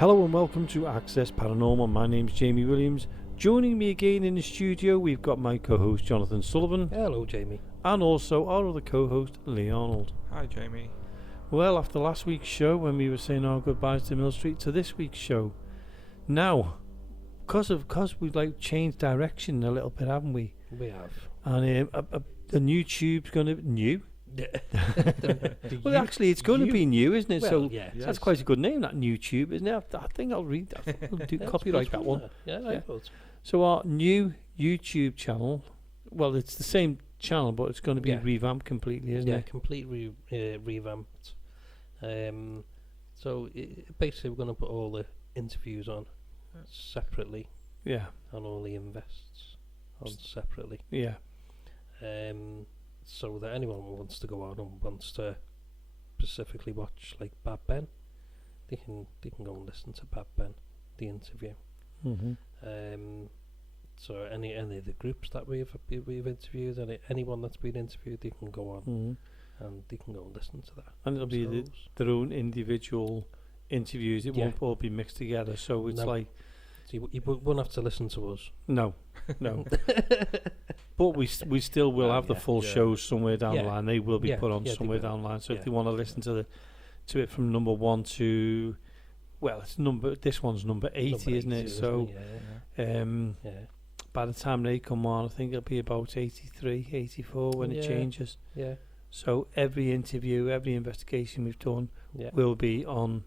Hello and welcome to Access Paranormal. My name's Jamie Williams. Joining me again in the studio, we've got my co-host Jonathan Sullivan. Hello, Jamie. And also our other co-host, Lee Arnold. Hi, Jamie. Well, after last week's show, when we were saying our goodbyes to Mill Street, to this week's show. Now, because we've changed direction a little bit, haven't we? We have. And the new tube's going to be new. Well, actually, it's going to be new, isn't it? Well, so yeah, that's quite a good name, that new tube, isn't it? I think I'll read that. I'll do copyright that one. Yeah, I thought. So our new YouTube channel, well, it's the same channel, but it's going to be revamped completely, isn't it? Yeah, completely revamped. So basically, we're going to put all the interviews on separately. Yeah. And all the invests on separately. Yeah. So that anyone who wants to go on and wants to specifically watch like Bad Ben, they can go and listen to Bad Ben, the interview. Mm-hmm. So any of the groups that we've interviewed, anyone that's been interviewed, they can go on and they can go and listen to that. And it'll be their own individual interviews. It won't all be mixed together. So it's so you won't have to listen to us. No. But we still will have the full shows somewhere down the line. They will be put on somewhere down the line. So if they want to listen to it from number 1 to, well, this one's number 80, isn't it? So by the time they come on, I think it'll be about 83, 84 when it changes. Yeah. So every interview, every investigation we've done will be on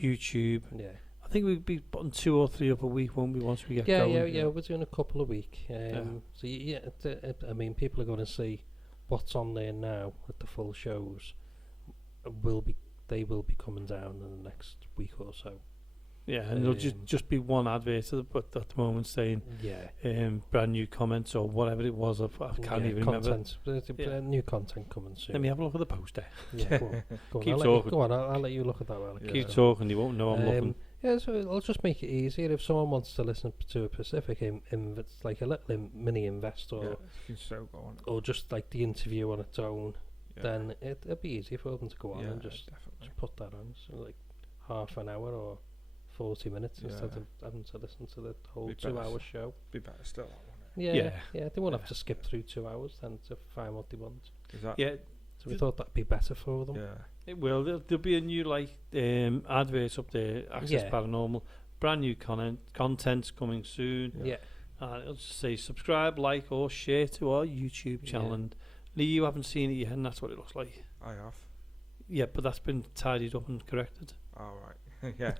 YouTube. Yeah. I think we'll be putting 2 or 3 up a week, won't we, once we get going? Yeah, we're doing a couple a week. So I mean, people are going to see what's on there now at the full shows. They will be coming down in the next week or so. Yeah, and there'll just be one advert at the moment saying brand new comments or whatever it was. I can't even remember. New content coming soon. Let me have a look at the poster. Yeah, go on. Keep talking. Go on, I'll let you look at that while Keep talking, you won't know I'm looking. Yeah, so it'll just make it easier if someone wants to listen to a specific it's like a little mini invest or just like the interview on its own. Then it'll be easier for them to go on and just put that on. So like half an hour or 40 minutes instead of having to listen to the whole 2-hour show. Be better still, won't it? Yeah. They won't have to skip through 2 hours then to find what they want. So we thought that'd be better for them. Yeah, it will. There'll be a new advert up there. Access Paranormal, brand new content's coming soon. Yeah. It'll just say subscribe, like, or share to our YouTube channel. And Lee, you haven't seen it yet, and that's what it looks like. I have. Yeah, but that's been tidied up and corrected. Oh, right. Yeah.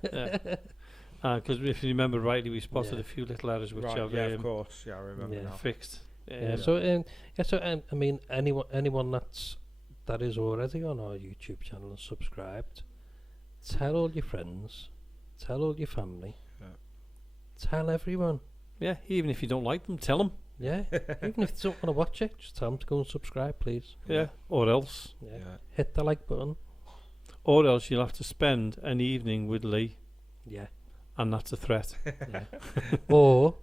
Because if you remember rightly, we spotted a few little errors which have of course. Yeah, I remember now. Fixed. So I mean, anyone that is already on our YouTube channel and subscribed, tell all your friends, tell all your family, tell everyone. Yeah, even if you don't like them, tell them. Yeah, even if they don't want to watch it, just tell them to go and subscribe, please. Yeah, or else. Yeah. Hit the like button. Or else you'll have to spend an evening with Lee. Yeah. And that's a threat. Or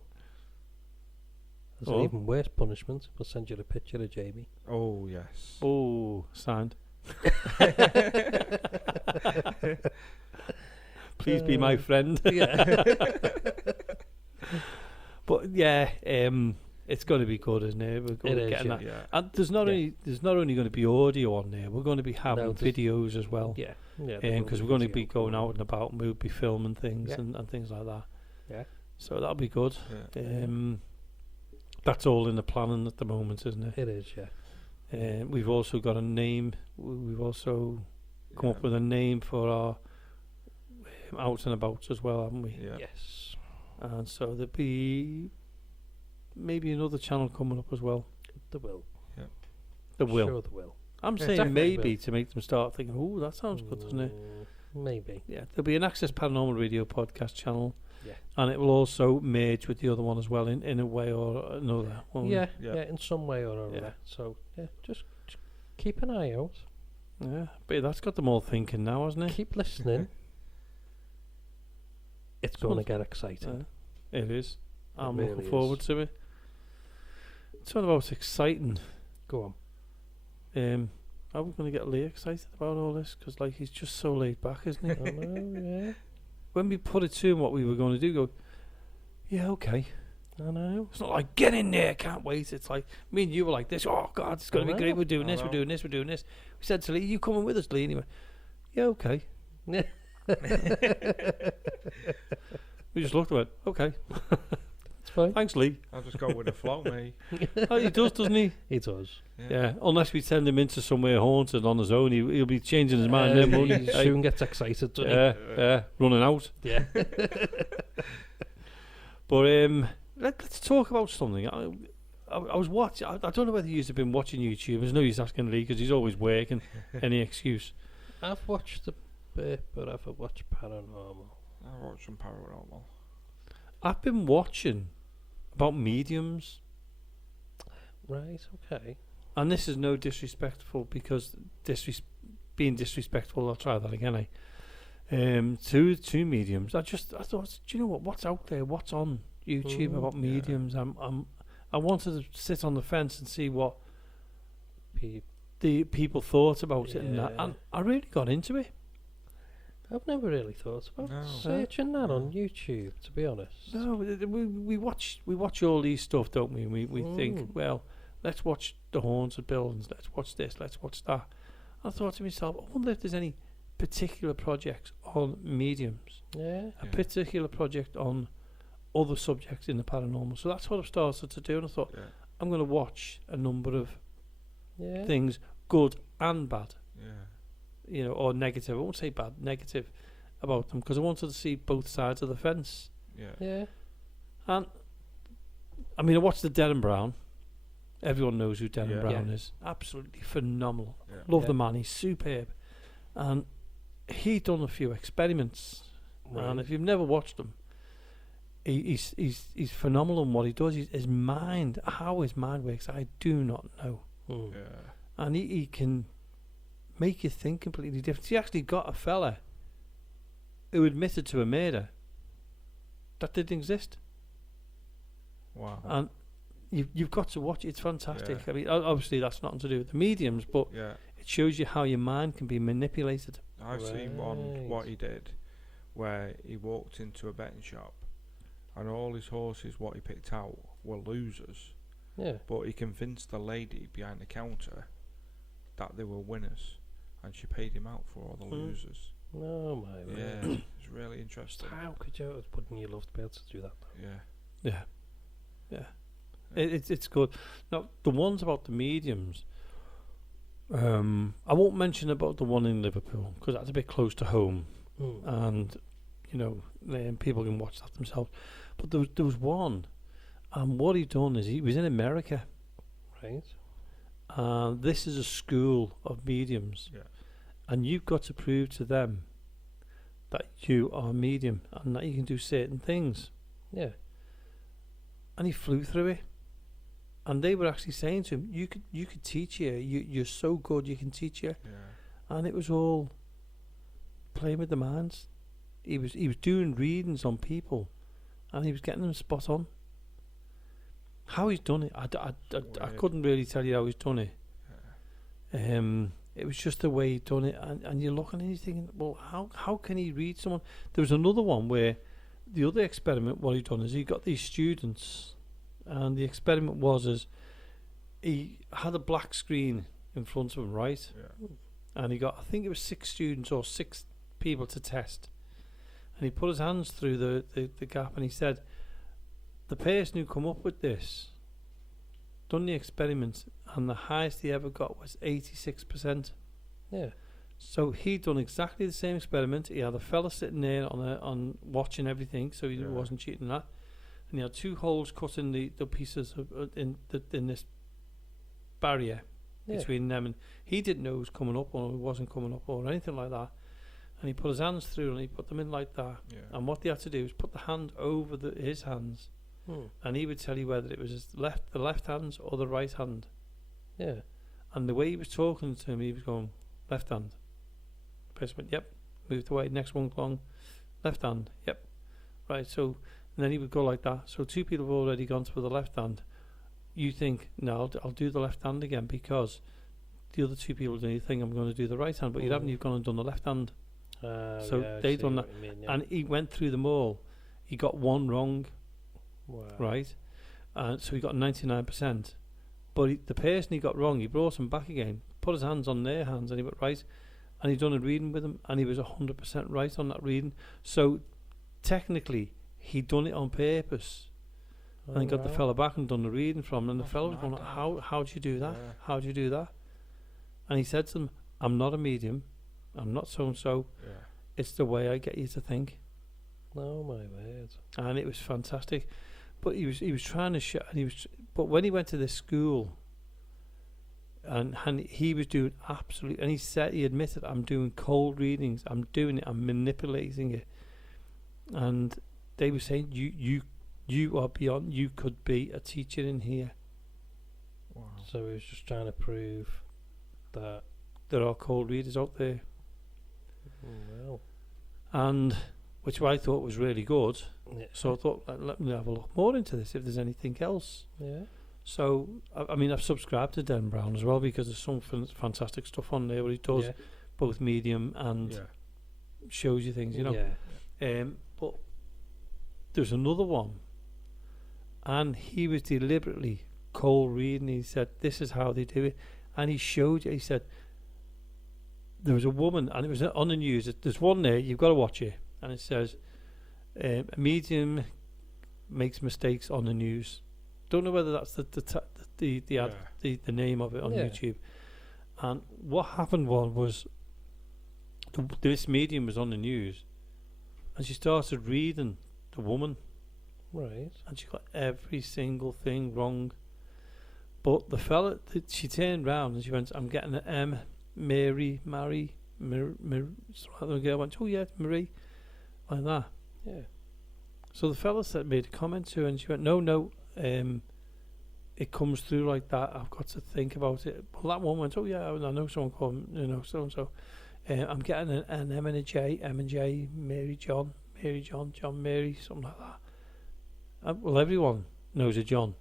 there's an even worse punishment. We'll send you a picture of Jamie. Oh, yes. Oh, signed. Please be my friend. Yeah. But it's going to be good, isn't it? We're going to get that. Yeah. And there's not only going to be audio on there. We're going to be having videos as well. Yeah. Because we're going to be going out and about, and we'll be filming things and things like that. Yeah. So that'll be good. Yeah. That's all in the planning at the moment, isn't it? It is, yeah. We've also got a name. We've also come up with a name for our out and about as well, haven't we? Yeah. Yes. And so there'll be maybe another channel coming up as well. There will. Yeah. There will. Sure there will. I'm saying maybe to make them start thinking, oh, that sounds good, doesn't it? Maybe. Yeah. There'll be an Access Paranormal Radio podcast channel. Yeah. And it will also merge with the other one as well in a way or another. Yeah, in some way or other. Yeah. So, just keep an eye out. Yeah, but that's got them all thinking now, hasn't it? Keep listening. It's going to get exciting. It is. I'm looking forward to it. It's all about exciting. Go on. Are we going to get Lee excited about all this? Because he's just so laid back, isn't he? I know, yeah. when we put it to him what we were going to do, go, yeah, okay. I know. It's not like, get in there, can't wait. It's like, me and you were like this, oh, God, it's going to be great. We're doing this, we're doing this, we're doing this. We said to Lee, you coming with us, Lee? And he went, yeah, okay. We just looked at it, okay. It's fine. Thanks, Lee. I'll just go with the flow, mate. Oh, he does, doesn't he? He does. Yeah, unless we send him into somewhere haunted on his own, he'll be changing his mind then, won't he? He soon gets excited, doesn't he? Yeah, running out. Yeah. But let's talk about something. I was watching. I don't know whether you've been watching YouTube. There's no use asking Lee because he's always working. Any excuse. I've watched a bit, but I've watched paranormal. I watched some paranormal. I've been watching about mediums. Right. Okay. And this is no disrespectful because being disrespectful. I'll try that again. To mediums. I thought, do you know what's out there? What's on YouTube about mediums? I wanted to sit on the fence and see what the people thought about it, and that, and I really got into it. I've never really thought about searching that on YouTube, to be honest. No, we watch all these stuff, don't we? We think, well, let's watch the haunted buildings. Let's watch this. Let's watch that. I thought to myself, I wonder if there's any particular projects on mediums. A particular project on other subjects in the paranormal. So that's what I've started to do, and I thought I'm going to watch a number of things, good and bad. You know, or negative. I won't say bad, negative about them, because I wanted to see both sides of the fence. And I mean, I watched the Derren Brown. Everyone knows who Derren Brown is. Absolutely phenomenal. Love the man. He's superb. And he'd done a few experiments. And if you've never watched them, he's phenomenal in what he does. His mind, how his mind works, I do not know. And he can make you think completely different. He actually got a fella who admitted to a murder that didn't exist. Wow. And you've got to watch it. It's fantastic. I mean, obviously that's nothing to do with the mediums, but it shows you how your mind can be manipulated. I've seen one, what he did, where he walked into a betting shop and all his horses, what he picked out, were losers. But he convinced the lady behind the counter that they were winners, and she paid him out for all the losers. Oh my god. It's really interesting. How could you? Wouldn't you love to be able to do that though? Yeah. It's good. Now the ones about the mediums, I won't mention about the one in Liverpool because that's a bit close to home, and you know, people can watch that themselves. But there was one, and what he done is he was in America, right? This is a school of mediums, and you've got to prove to them that you are a medium and that you can do certain things. And he flew through it, and they were actually saying to him, "You could teach here. You're so good. You can teach here." And it was all playing with the minds. He was doing readings on people, and he was getting them spot on. How he's done it, I couldn't really tell you how he's done it. It was just the way he'd done it, and you're looking and you're thinking, well, how can he read someone? There was another one where the other experiment, what he'd done is he got these students, and the experiment was is he had a black screen in front of him, right? And he got, I think it was 6 students or 6 people to test, and he put his hands through the gap, and he said, the person who come up with this done the experiment, and the highest he ever got was 86%. So he'd done exactly the same experiment. He had a fella sitting there on watching everything, so he wasn't cheating that. And he had 2 holes cut in the pieces in this barrier between them, and he didn't know it was coming up or it wasn't coming up or anything like that. And he put his hands through and he put them in like that. And what they had to do was put the hand over his hands. And he would tell you whether it was the left hand or the right hand. And the way he was talking to him, he was going, left hand. The person went, yep, moved away, next one along, left hand, yep. Right, so, and then he would go like that. So 2 people have already gone to the left hand. You think, no, I'll do the left hand again because the other 2 people do think I'm going to do the right hand, but you haven't, you've gone and done the left hand. So they done that, and he went through them all. He got one wrong, right? And so he got 99%. But the person he got wrong, he brought him back again, put his hands on their hands, and he went right. And he done a reading with him, and he was 100% right on that reading. So technically, he done it on purpose. And he got the fella back and done the reading from him. And the fella was going, how do you do that? Yeah. How do you do that? And he said to them, I'm not a medium. I'm not so-and-so. Yeah. It's the way I get you to think. Oh, my word. And it was fantastic. But he was trying to show... But when he went to this school... And he was doing absolutely... And he admitted, I'm doing cold readings. I'm doing it. I'm manipulating it. And they were saying, you are beyond... You could be a teacher in here. Wow. So he was just trying to prove that... There are cold readers out there. Well. And... Which I thought was really good. Yeah. So I thought, let me have a look more into this, if there's anything else. Yeah. So, I mean, I've subscribed to Dan Brown as well, because there's some fantastic stuff on there where he does both medium and shows you things, you know. Yeah. But there's another one, and he was deliberately cold reading. He said, this is how they do it. And he showed you, he said, there was a woman, and it was on the news. There's one there, you've got to watch it. And it says, a medium makes mistakes on the news. Don't know whether that's the name of it on YouTube. And what happened was this medium was on the news, and she started reading the woman. Right. And she got every single thing wrong. But the fella, she turned round and she went, I'm getting an M, Mary. So the girl went, oh yeah, Marie. Like that. Yeah. So the fella made a comment to her, and she went, no, it comes through like that. I've got to think about it. Well, that one went, oh yeah, I know someone called, so and so. I'm getting an M and a J, Mary, John, Mary, something like that. Well, everyone knows a John.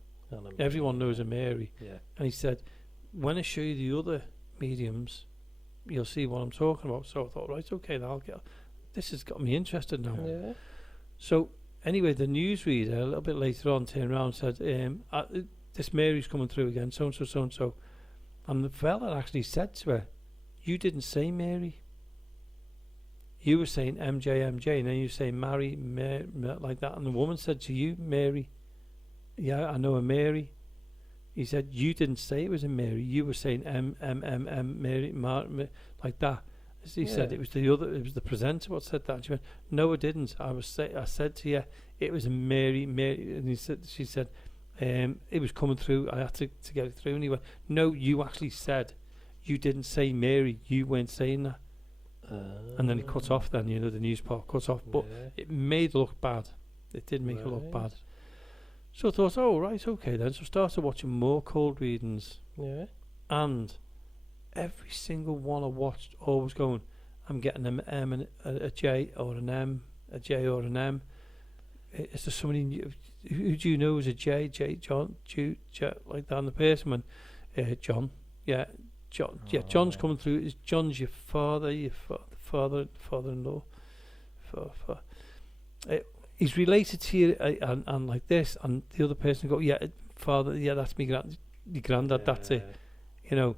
Everyone knows a Mary. Yeah. And he said, when I show you the other mediums, you'll see what I'm talking about. So I thought, right, okay, then I'll get... This has got me interested now. Yeah. So anyway, the newsreader a little bit later on turned around and said, this Mary's coming through again, so and so. And the fella actually said to her, you didn't say Mary. You were saying MJ, and then you say Mary, like that. And the woman said to you, Mary. Yeah, I know a Mary. He said, you didn't say it was a Mary. You were saying Mary, like that. He said it was the presenter what said that. And she went, no, I didn't. I said to you, it was a Mary, and she said, it was coming through. I had to get it through. And he went, no, you actually said, you didn't say Mary. You weren't saying that. And then he cut off. Then the news part cut off, but it made it look bad. It did make it look bad. So I thought, oh right, okay then. So I started watching more cold readings. Yeah. And every single one I watched always going, I'm getting an M and a J or an M, a J or an M. Is there somebody new? Who do you know is a J, John, J, like that? And the person went, John, yeah, John, yeah, John's coming through. Is John's your father, father-in-law? He's related to you, and like this, and the other person go, yeah, father, yeah, that's me, granddad, that's it, yeah.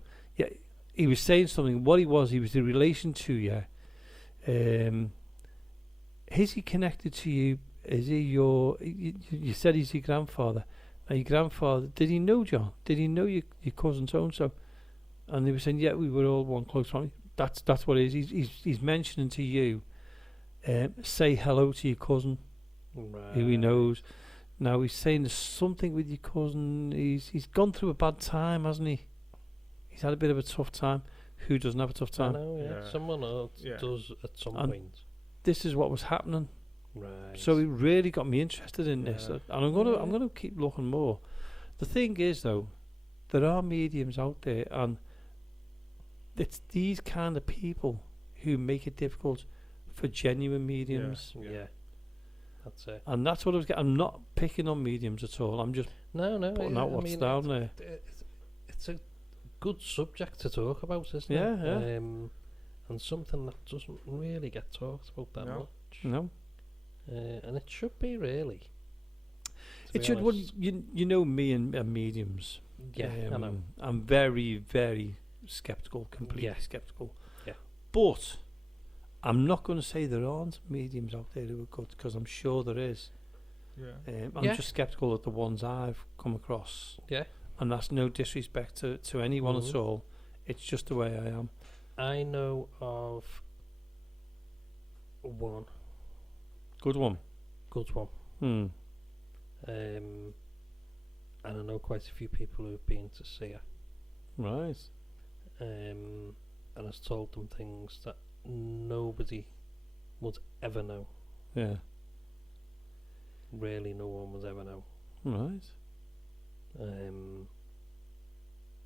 He was saying something. What he was in relation to you. Is he connected to you? Is he your? You said he's your grandfather. Now your grandfather, did he know John? Did he know your cousin so and so? And they were saying, yeah, we were all one close family. That's what it is. He's mentioning to you. Say hello to your cousin, who he knows. Now he's saying there's something with your cousin. He's gone through a bad time, hasn't he? He's had a bit of a tough time. Who doesn't have a tough time? I know, someone else does at some point. This is what was happening. Right. So it really got me interested in this, and I'm gonna keep looking more. The thing is, though, there are mediums out there, and it's these kind of people who make it difficult for genuine mediums. Yeah. That's it. And that's what I was getting. I'm not picking on mediums at all. I'm just putting out what's down there. It's a good subject to talk about, isn't it? Yeah. and something that doesn't really get talked about that much. No. And it should be, really. It should. Well, you know me and mediums. Yeah, I know. I'm very, very sceptical, completely sceptical. Yeah. But I'm not going to say there aren't mediums out there who are good, because I'm sure there is. Yeah. I'm just sceptical of the ones I've come across. Yeah. And that's no disrespect to anyone at all. It's just the way I am. I know of one. Good one. And I know quite a few people who've been to see her. Right. And has told them things that nobody would ever know. Yeah. Really, no one would ever know. Right. And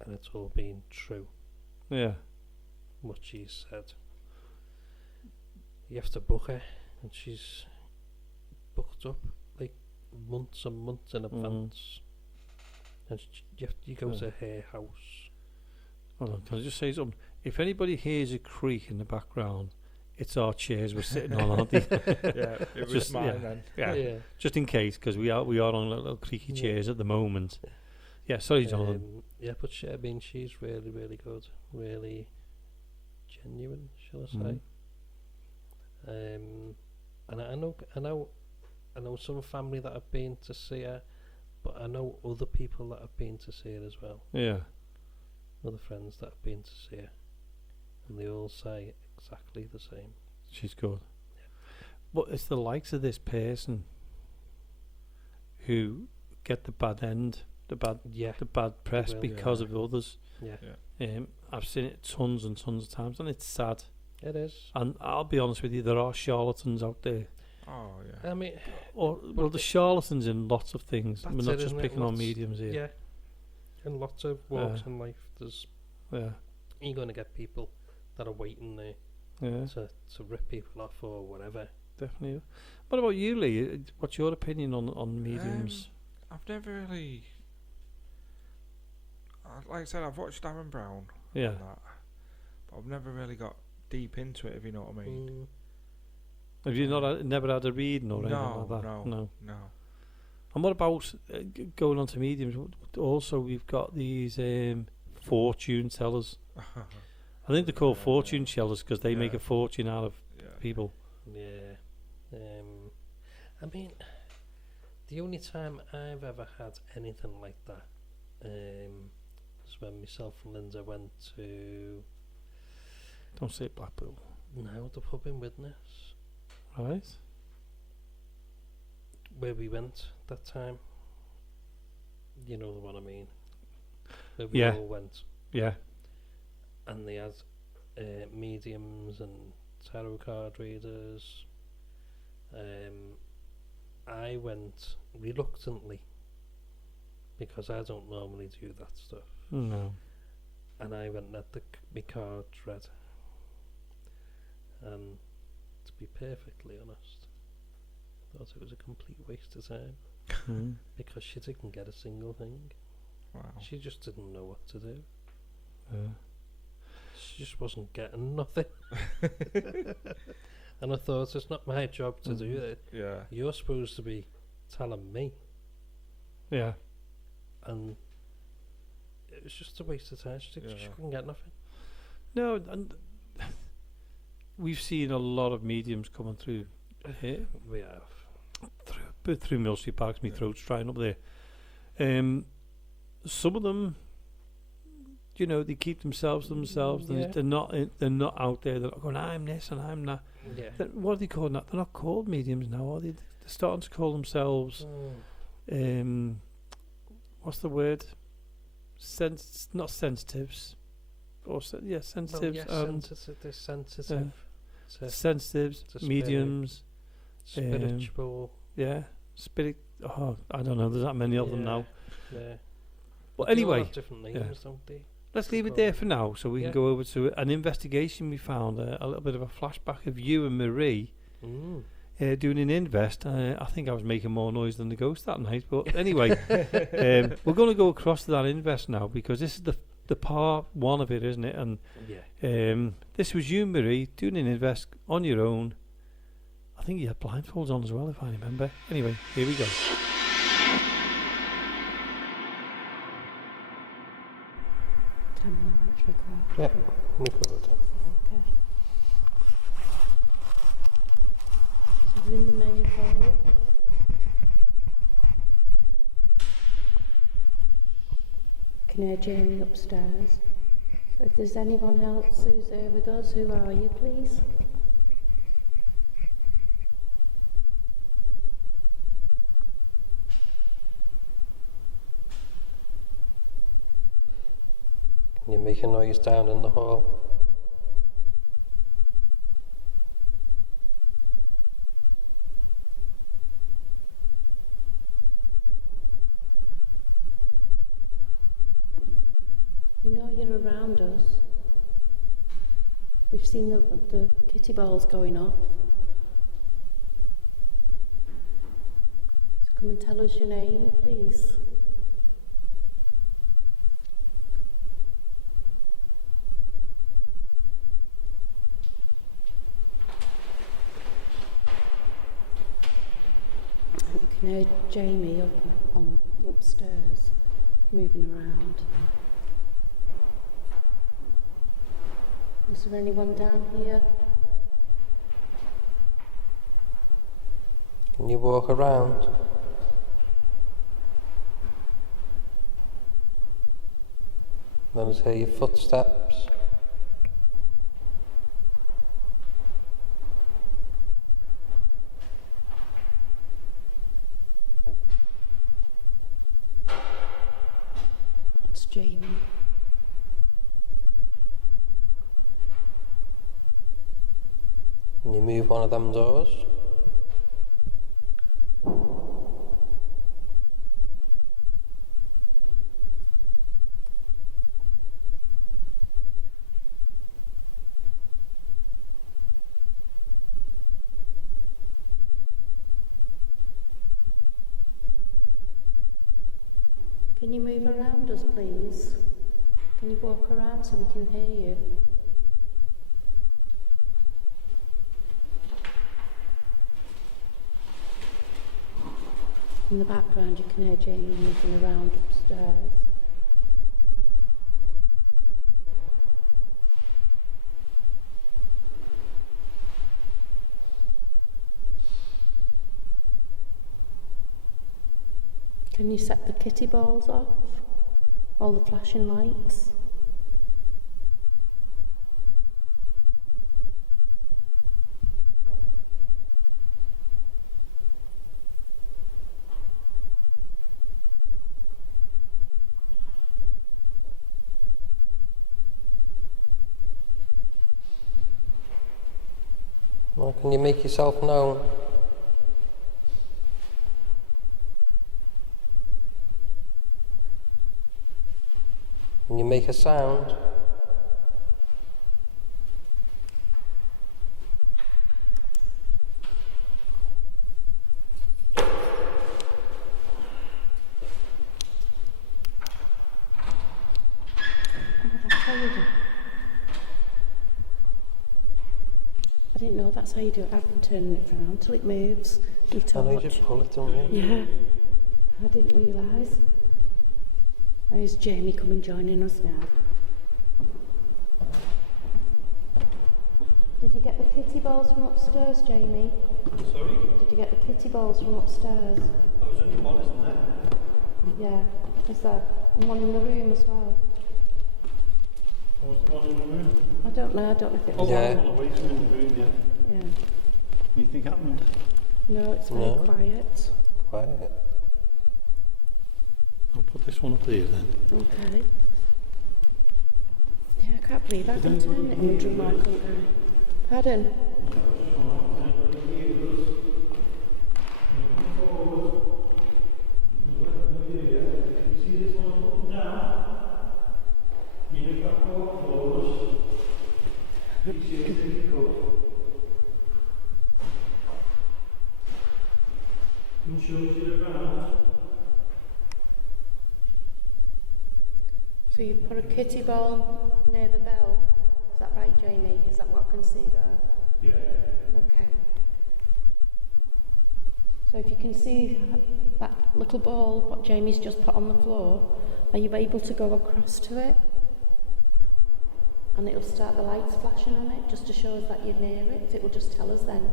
it's all been true. Yeah. What she said. You have to book her, and she's booked up like months and months in advance. And you go to her house. Hold on, can I just say something? If anybody hears a creak in the background, it's our chairs we're sitting on, aren't they? Yeah, it was mine then. Yeah. Just in case, because we are on little creaky chairs at the moment. Yeah, sorry, Jonathan. But she's really, really good, really genuine, shall I say? And I know some family that have been to see her, but I know other people that have been to see her as well. Yeah. Other friends that have been to see her, and they all say exactly the same. She's good. Yeah. But it's the likes of this person who get the bad end, the bad press because of others. Yeah. I've seen it tons and tons of times, and it's sad. It is. And I'll be honest with you, there are charlatans out there. Oh yeah. I mean, the charlatans in lots of things. We're not just picking on mediums here. Yeah. In lots of walks in life, there's you're going to get people that are waiting there to rip people off or whatever. Definitely. What about you, Lee? What's your opinion on mediums? I've never really, like I said, I've watched Darren Brown. Yeah. And that, but I've never really got deep into it, if you know what I mean. Have you never had a reading or anything like that? No. And what about going on to mediums? Also, we've got these fortune tellers. I think they're called fortune tellers because they make a fortune out of people. Yeah. I mean, the only time I've ever had anything like that was when myself and Linda went to... Don't say Blackpool. No, the pub in Widnes. Right. Where we went that time. You know the one I mean. Where we all went. Yeah. And they had mediums and tarot card readers. I went reluctantly because I don't normally do that stuff. No. And I went and had my cards read. And to be perfectly honest, I thought it was a complete waste of time because she didn't get a single thing. Wow. She just didn't know what to do. Yeah. She just wasn't getting nothing. And I thought, it's not my job to do it. Yeah. You're supposed to be telling me. Yeah. And it was just a waste of time. She couldn't get nothing. No, and we've seen a lot of mediums coming through here. We have. Through Mill Street Parks, my throat's drying up there. Some of them, you know, they keep themselves. They're not out there. They're not going, I'm this and I'm that. Yeah. What are they called now? They're not called mediums now, are they? They're starting to call themselves. What's the word? Not sensitives. Or sensitives. They're sensitive. Sensitives, mediums, spiritual. Spirit. Oh, I don't know. There's that many of them now. Yeah. But anyway, different names, don't they? Let's leave it there for now, so we can go over to an investigation we found. A little bit of a flashback of you and Marie doing an invest. I think I was making more noise than the ghost that night. But anyway, we're going to go across to that invest now because this is the part one of it, isn't it? And this was you, Marie, doing an invest on your own. I think you had blindfolds on as well, if I remember. Anyway, here we go. Tell me how much record. Yeah, record. Okay. So we're in the main hall. I can hear Jamie upstairs. But if there's anyone else who's here with us, who are you, please? Can you make a noise down in the hall? We know you're around us. We've seen the kitty balls going off. So come and tell us your name, please. You can hear Jamie upstairs, moving around. Is there anyone down here? Can you walk around? Let us hear your footsteps. That's Jamie. Can you move one of them doors? Can you move around us, please? Can you walk around so we can hear you? In the background you can hear Jamie moving around upstairs. Can you set the kitty balls off? All the flashing lights? Or can you make yourself known? Can you make a sound? I didn't know that's how you do it. I've been turning it around until it moves. You And you just pull it, don't you? Yeah, I didn't realise. There's Jamie coming joining us now. Did you get the kitty balls from upstairs, Jamie? Sorry? Did you get the kitty balls from upstairs? There was only one, isn't there? Yeah, is there? And one in the room as well. Or was the one in the room? I don't know if it was. Yeah. One away from in the room, yeah. Yeah. Anything happened? No, it's very quiet. Quiet. I'll put this one up there then. Okay. Yeah, I can't believe I've been turning it wondering why I couldn't go. Pardon? So you put put a kitty ball near the bell. Is that right, Jamie? Is that what I can see there? Yeah. Okay. So if you can see that little ball, what Jamie's just put on the floor, are you able to go across to it? And it'll start the lights flashing on it, just to show us that you're near it. It will just tell us then.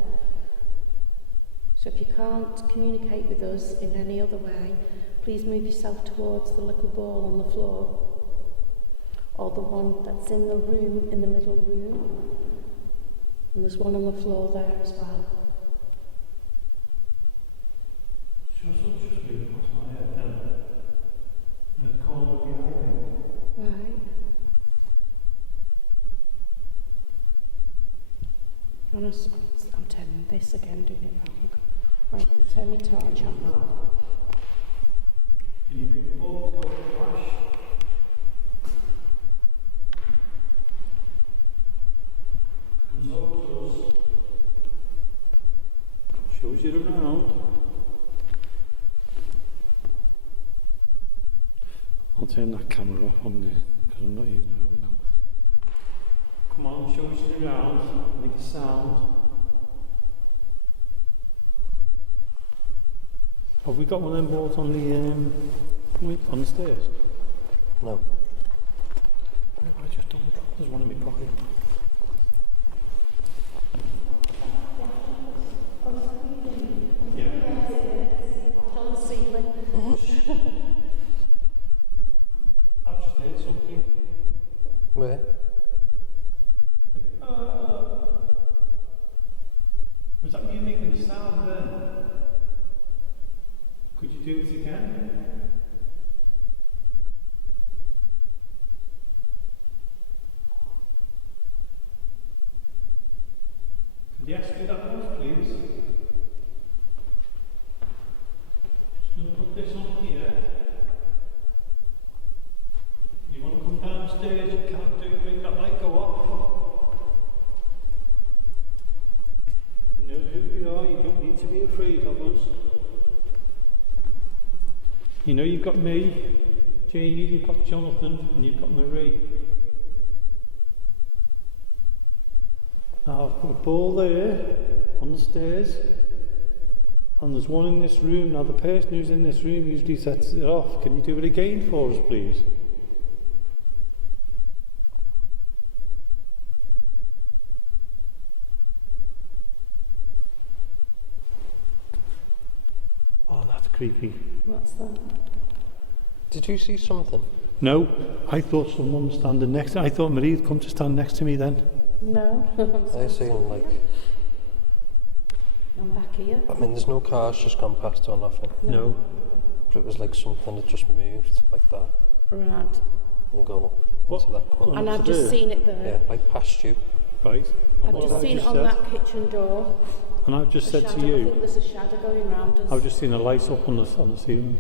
So if you can't communicate with us in any other way, please move yourself towards the little ball on the floor, or the one that's in the room, in the middle room. And there's one on the floor there as well. Something's just moving across my head down in the corner of the eye. Right. I'm turning this again, doing it wrong. Right, let me turn my torch off. Can you make the ball go flash? And so it does. Shows you around. I'll turn that camera off on there because I'm not using it right now. Come on, show us around, make a sound. Have we got one of them boards on the stairs? No. I just don't. There's one in my pocket. Yeah. On the ceiling. I've just heard something. Where? Was that you making a sound then? Could you do it again? Could you ask who that was, please? Just going to put this on here. You want to come downstairs, you can't do it, make that light go off. You know who we are, you don't need to be afraid of us. You know you've got me, Jamie, you've got Jonathan, and you've got Marie. Now I've put a ball there, on the stairs, and there's one in this room. Now the person who's in this room usually sets it off. Can you do it again for us, please? Oh, that's creepy. What's that? Did you see something? No, I thought someone was standing next to me. I thought Marie had come to stand next to me then. No. I seen like... I'm back here. I mean, there's no cars just gone past or nothing. No. But it was like something that just moved like that. Right. And gone up into that corner. And I've just seen it there. Yeah, like past you. Right. I've just seen it on that kitchen door. And I've just said shadow, to you... I think there's a shadow going round us. I've just seen a light up on the ceiling.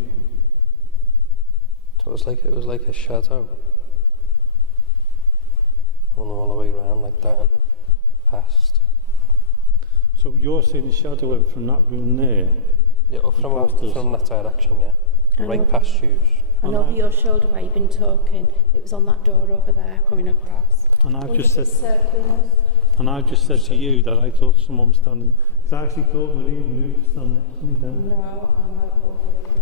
So it was like a shadow. And all the way around like that and past. So you're saying the shadow went from that room there? Yeah, up from that direction, yeah. Right past you. And over your shoulder where you've been talking, it was on that door over there coming across. And I've just said to you that I thought someone was standing. Because I actually thought Marie moved to stand next to me then. No, I'm not over here.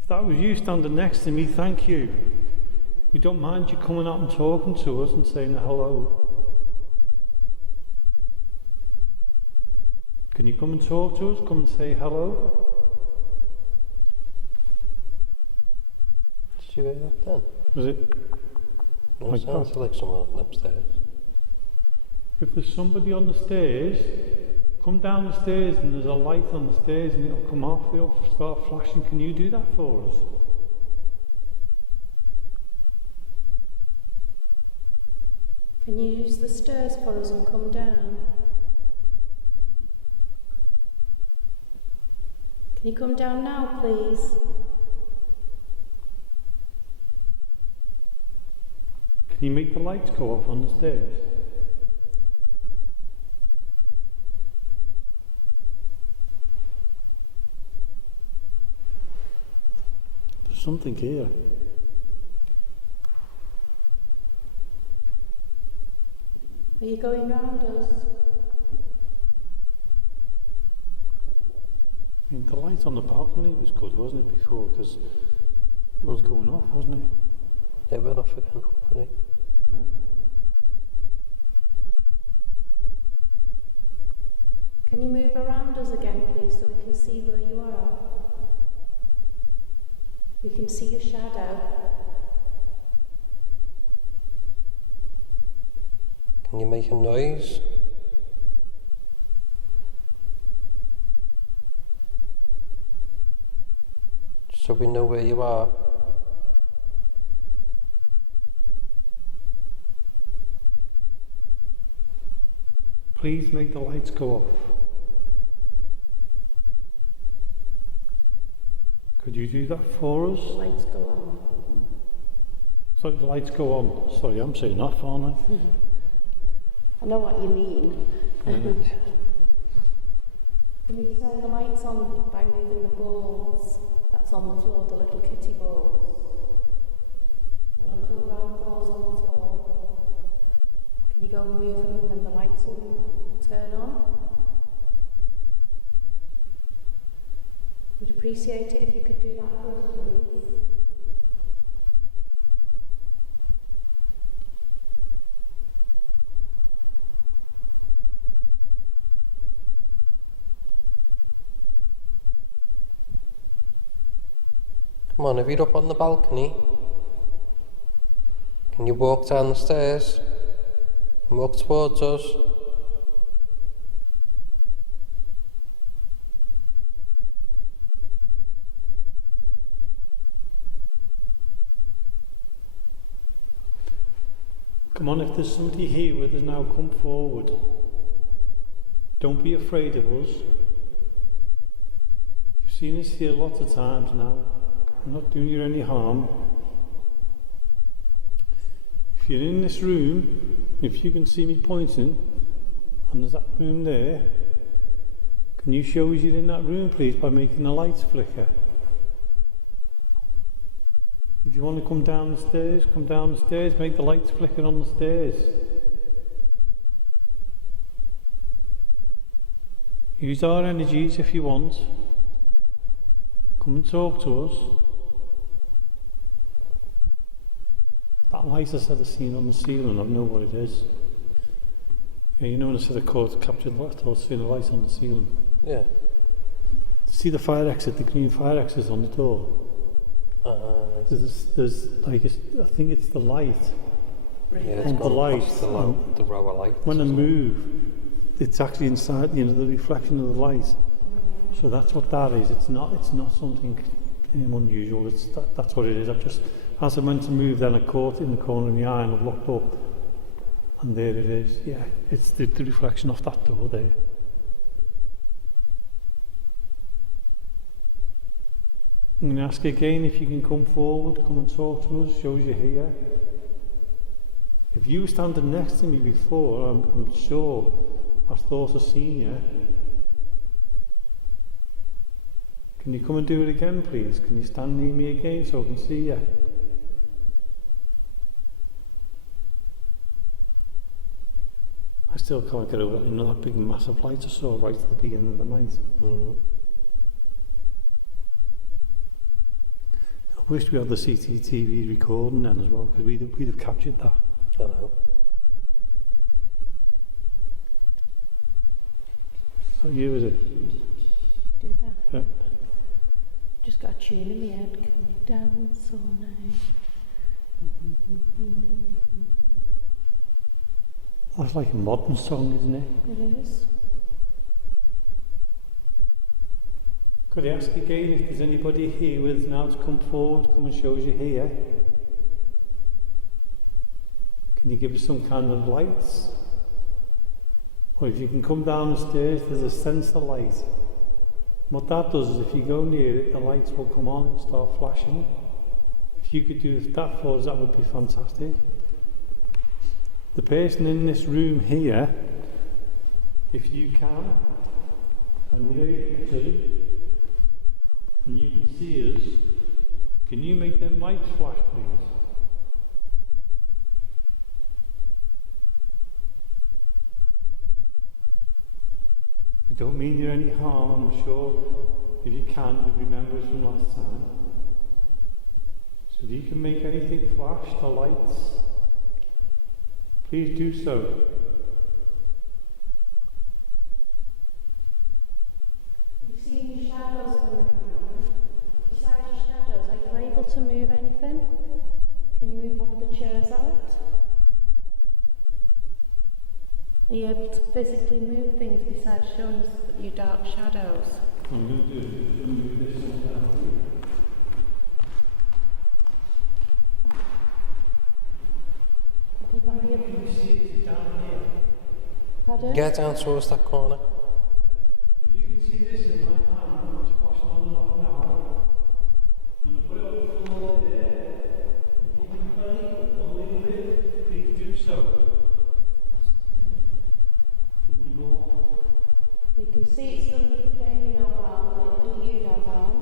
If that was you standing next to me, thank you. We don't mind you coming up and talking to us and saying hello. Can you come and talk to us? Come and say hello? Did you hear that then? Was it? No, it sounds like someone upstairs. If there's somebody on the stairs, come down the stairs and there's a light on the stairs and it'll come off, it'll start flashing. Can you do that for us? Can you use the stairs for us and come down? Can you come down now, please? Can you make the lights go off on the stairs? There's something here. Are you going round us? I mean, the light on the balcony was good, wasn't it, before? Because it was going off, wasn't it? Yeah, it went off again, didn't it? Can you move around us again, please, so we can see where you are? We can see your shadow. Can you make a noise? Just so we know where you are. Please make the lights go off. Could you do that for us? The lights go on. Sorry, the lights go on. Sorry, I'm saying that, aren't I? I know what you mean. Can you turn the lights on by moving the balls that's on the floor, the little kitty balls? The little round balls on the floor. Can you go and move them and then the lights will turn on? Would appreciate it if you could do that for us, please. Come on, if you're up on the balcony, can you walk down the stairs and walk towards us? Come on, if there's somebody here with us now, come forward. Don't be afraid of us. You've seen us here lots of times now. We're not doing you any harm. If you're in this room, if you can see me pointing, and there's that room there, can you show us you're in that room, please, by making the lights flicker? If you want to come down the stairs, make the lights flicker on the stairs. Use our energies if you want. Come and talk to us. That light I said I've seen on the ceiling, I know what it is. Yeah, you know when I said I captured the light, I was seeing a light on the ceiling. Yeah. See the fire exit, the green fire exit on the door? There's like, I think it's the light. Yeah, it's the light. The row of lights. When I move, it's actually inside, the reflection of the light. So that's what that is. It's not something unusual. That's what it is. As I went to move, then I caught it in the corner of my eye and I looked up, and there it is. Yeah, it's the reflection of that door there. I'm going to ask again if you can come forward, come and talk to us, shows you here. If you were standing next to me before, I'm sure I thought I've seen you. Can you come and do it again, please? Can you stand near me again so I can see you? I still can't get over that big massive light I saw right at the beginning of the night. Mm-hmm. I wish we had the CCTV recording then as well, because we'd have captured that. I know. So you, is it? Do that. Yeah. Just got a tune in my head. Can you dance all night? That's like a modern song, isn't it? It is. Could I ask again if there's anybody here with us now to come forward, come and show us you're here? Can you give us some kind of lights? Or if you can come down the stairs, there's a sensor light. What that does is if you go near it, the lights will come on and start flashing. If you could do that for us, that would be fantastic. The person in this room here, if you can, and you're able to, and you can see us, can you make them lights flash, please? don't mean you any harm. I'm sure if you can, you'll remember us from last time. So if you can make anything flash, the lights, please do so. You see your shadows going around. Besides your shadows, are you able to move anything? Can you move one of the chairs out? Are you able to physically move things besides showing us your dark shadows? I'm going to do it. I'm going to move this one down here. Have you got any? Can you see it down here? Pardon? Get down towards that corner. If you can see this in my hand, I'm going to squash on and off now. I'm going to put it on the floor there. If you can play or leave it, please do so. You can see it's done Jamie no harm, and it'll do you no harm.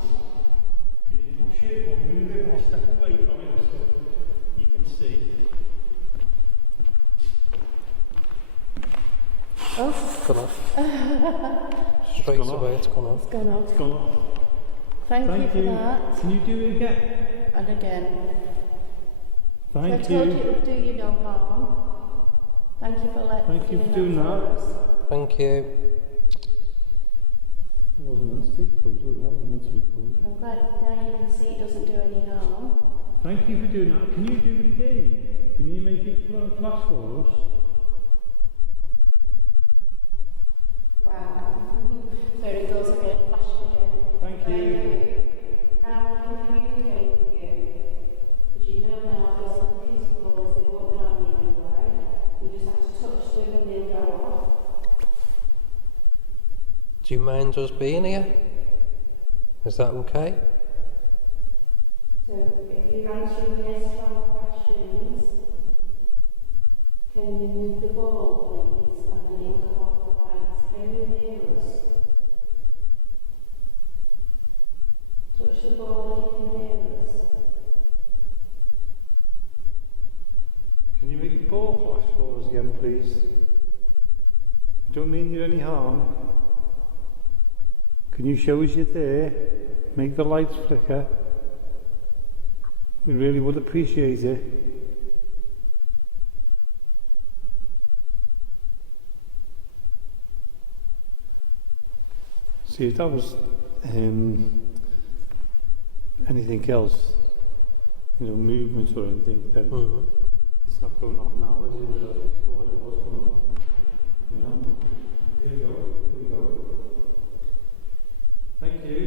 Can you push it or move it or step away from it so you can see? Oh. It's gone off. Straight away, it's gone off. It's gone off. It's gone off. Thank you for that. Can you do it again? And again. Thank so I told you. you it would do you no harm. Thank you for letting Thank you for doing that. Thank you. It wasn't meant to take photos, that was meant to record. I'm glad now you can see it doesn't do any harm. Thank you for doing that. Can you do it again? Can you make it flash for us? Wow. There it goes again, flashing again. Thank you. Now we can communicate with you. Because you know now those little piece of balls, they won't harm you anyway. You just have to touch them and they'll go off. Do you mind us being here? Is that okay? So if you're answering yes to our questions, can you move the ball please? And then it'll come off the lights. Can you hear us? Touch the ball if you can hear us. Can you make the ball flash for us again, please? I don't mean you any harm. Can you show us you're there? Make the lights flicker. We really would appreciate it. See, if that was anything else, movement or anything, then it's not going off now, is it? Before it was going off. Here we go. Thank you.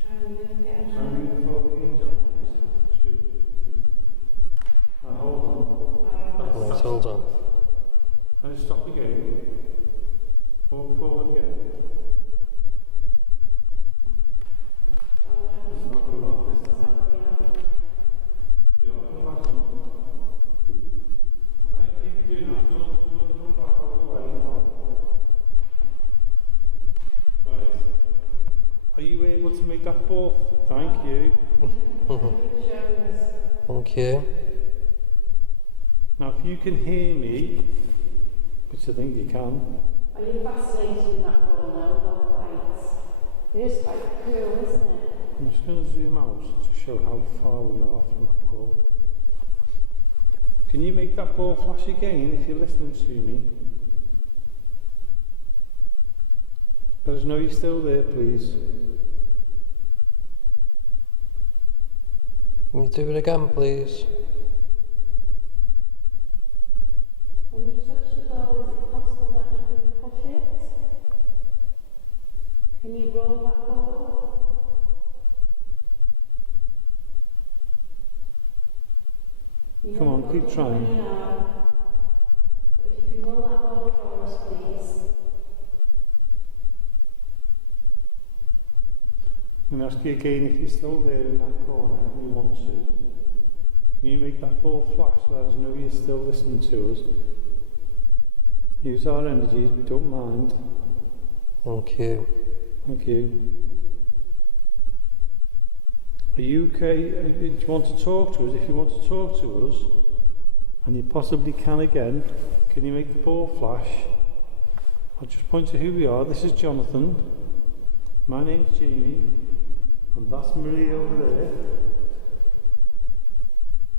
Try and move again. Hold on. And stop again. Walk forward again. It's not going off this time. Yeah, come back on. Thank you for doing that. Do you want to come back out of the way now? Right. Are you able to make that ball? Thank you. Thank you. Now, if you can hear me, which I think you can. Are you fascinated in that ball now with all the lights? It is quite cool, isn't it? I'm just going to zoom out to show how far we are from that ball. Can you make that ball flash again if you're listening to me? Let us know you're still there, please. Can you do it again, please? When you touch the ball, is it possible that you can push it? Can you roll that ball? Come on, keep trying. But if you can roll that ball for us, please. I'm going to ask you again if you're still there in that corner and you want to. Can you make that ball flash? Let us know you're still listening to us. Use our energies, we don't mind. Thank you. Thank you. Are you okay? Do you want to talk to us? If you want to talk to us, and you possibly can again, can you make the ball flash? I'll just point to who we are. This is Jonathan. My name's Jamie. And that's Marie over there.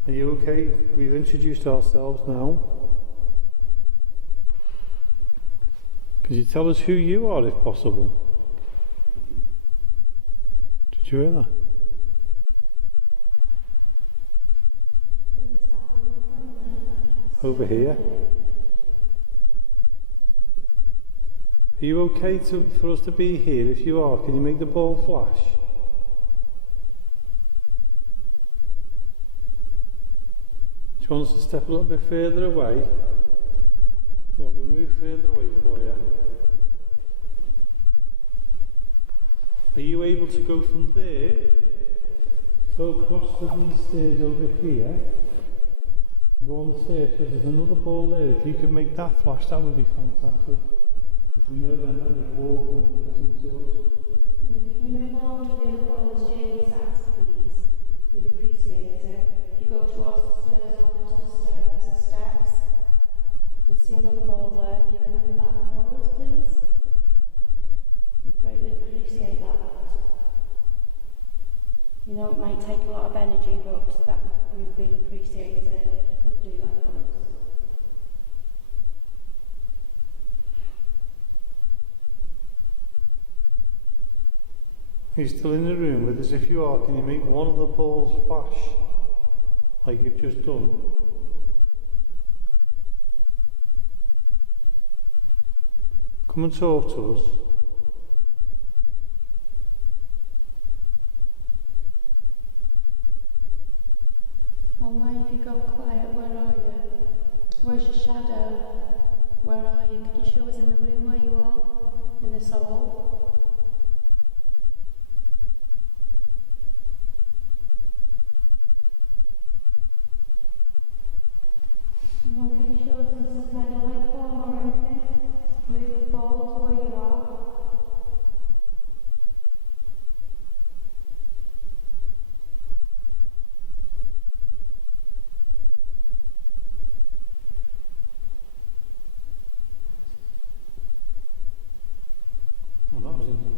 Are you okay? We've introduced ourselves now. Could you tell us who you are, if possible? Did you hear that? Over here. Are you okay for us to be here? If you are, can you make the ball flash? Do you want us to step a little bit further away? Yeah, we'll move further away for you. Are you able to go from there, go across the stairs over here, go on the stairs, because there's another ball there. If you could make that flash, that would be fantastic. Because we know then that you're walking and listening to us. If you move along to the other ball as Jamie's asked, please, we'd appreciate it. If you go towards the stairs, over to the stairs, the steps, you'll see another ball there. If you can move that for us, please. We'd greatly appreciate that. You know, it might take a lot of energy, but we'd really appreciate it if you could do that for us. Are you still in the room with us? If you are, can you make one of the balls flash like you've just done? Come and talk to us. Oh, why have you gone quiet? Where are you? Where's your shadow? Where are you? Can you show us in the room where you are? In this hall? Well, can you show us in some kind of light form or anything? Move the ball to where you are.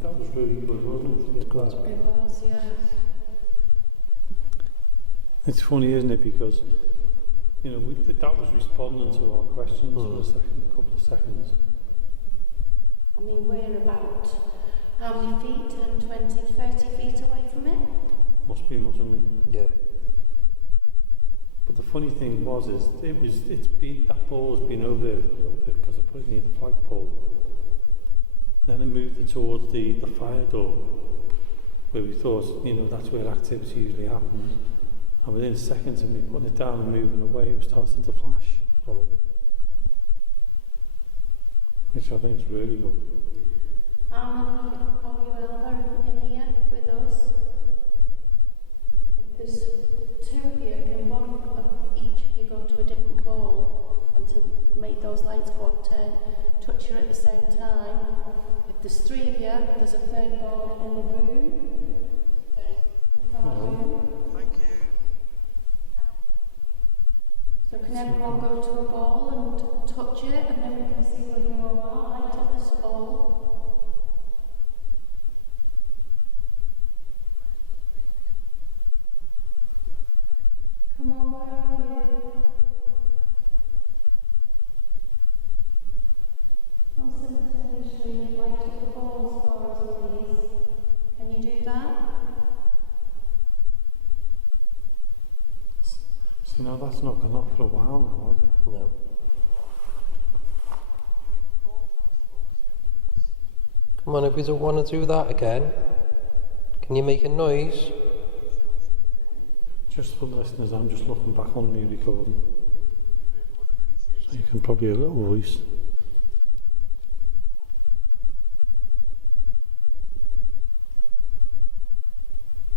That was really good, wasn't it? It was, yeah. It's funny, isn't it? Because, you know, that was responding to our questions for a couple of seconds. I mean, we're about how many feet? 10, 20, 30 feet away from it? Must be, mustn't it? Yeah. But the funny thing that ball has been over there a little bit because I put it near the flagpole. Then I moved it towards the fire door, where we thought, you know, that's where activity usually happens. And within seconds of me putting it down and moving away, it was starting to flash. Which I think is really good. How many of you are in here with us? If there's two of you, can one of each of you go to a different ball and to make those lights go up, touch you at the same time? If there's three of you, there's a third ball in the room. Thank you. So can everyone go to a ball and touch it, and then we can see where you all are? I took this ball. Come on, where are you? On Cemetery Street, light up the balls for us, please. Can you do that? So now that's not gone off for a while now, has it? No. Come on, if we don't want to do that again, can you make a noise? Just for the listeners, I'm just looking back on the recording. So you can probably hear a little voice.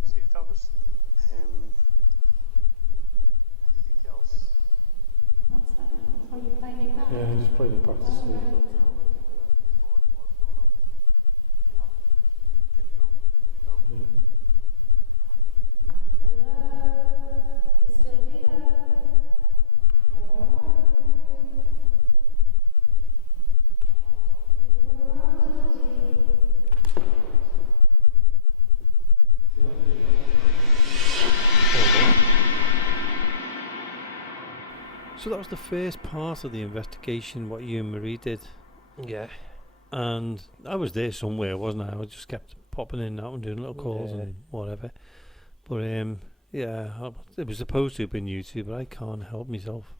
See, if that was anything else. What's that? Are you playing it back? Yeah, I'm just playing it back to sleep. So that was the first part of the investigation, what you and Marie did. Yeah. And I was there somewhere, wasn't I? I just kept popping in and out and doing little calls and whatever. But it was supposed to have been you two, but I can't help myself.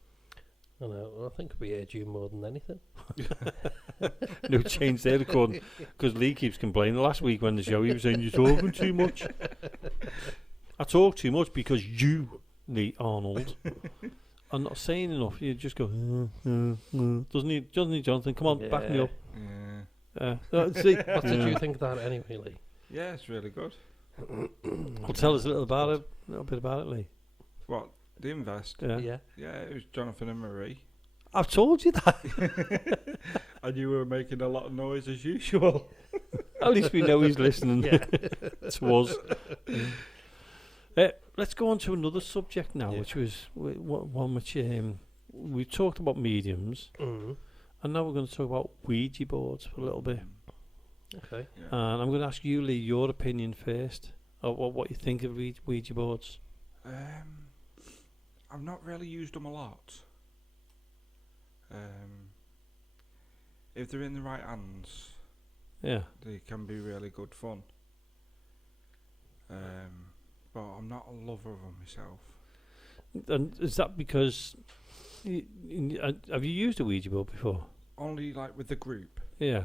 I know. I think we heard you more than anything. No change there, according, because Lee keeps complaining. Last week when the show, he was saying you're talking too much. I talk too much because you, Lee Arnold, are not saying enough. You just go, doesn't he, Jonathan? Come on, back me up. See, what did you think of that anyway, Lee? Yeah, it's really good. Well, tell us a little bit about it, Lee. What? The Invest? Yeah, it was Jonathan and Marie. I've told you that. And you were making a lot of noise as usual. At least we know he's listening to us. Let's go on to another subject now, which was one which we talked about mediums, and now we're going to talk about Ouija boards for a little bit. Okay. Yeah. And I'm going to ask you, Lee, your opinion first, of what you think of Ouija boards. I've not really used them a lot. If they're in the right hands, they can be really good fun. But I'm not a lover of them myself. And is that because have you used a Ouija board before? Only like with the group. Yeah.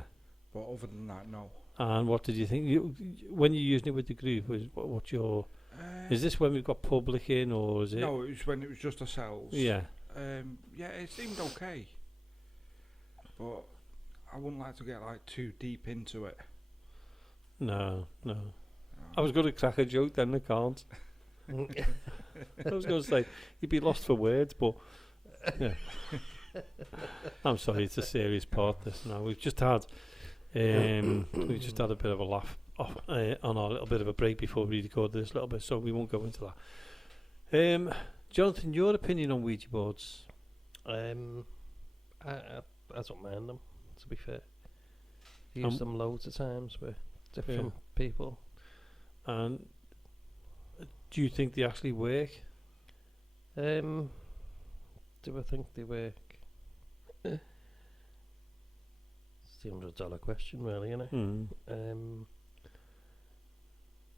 But other than that, no. And what did you think? When you're using it with the group, what's your... is this when we've got public in, or is it... No, it was when it was just ourselves. Yeah. It seemed okay. But I wouldn't like to get like too deep into it. No. I was going to crack a joke, then I can't. I was going to say, you'd be lost for words, but... Yeah. I'm sorry, it's a serious part, this now. We've just had a bit of a laugh on our little bit of a break before we record this little bit, so we won't go into that. Jonathan, your opinion on Ouija boards? I don't mind them, to be fair. I use them loads of times with different people. And do you think they actually work? Do I think they work? It's the $100 question, really, isn't it?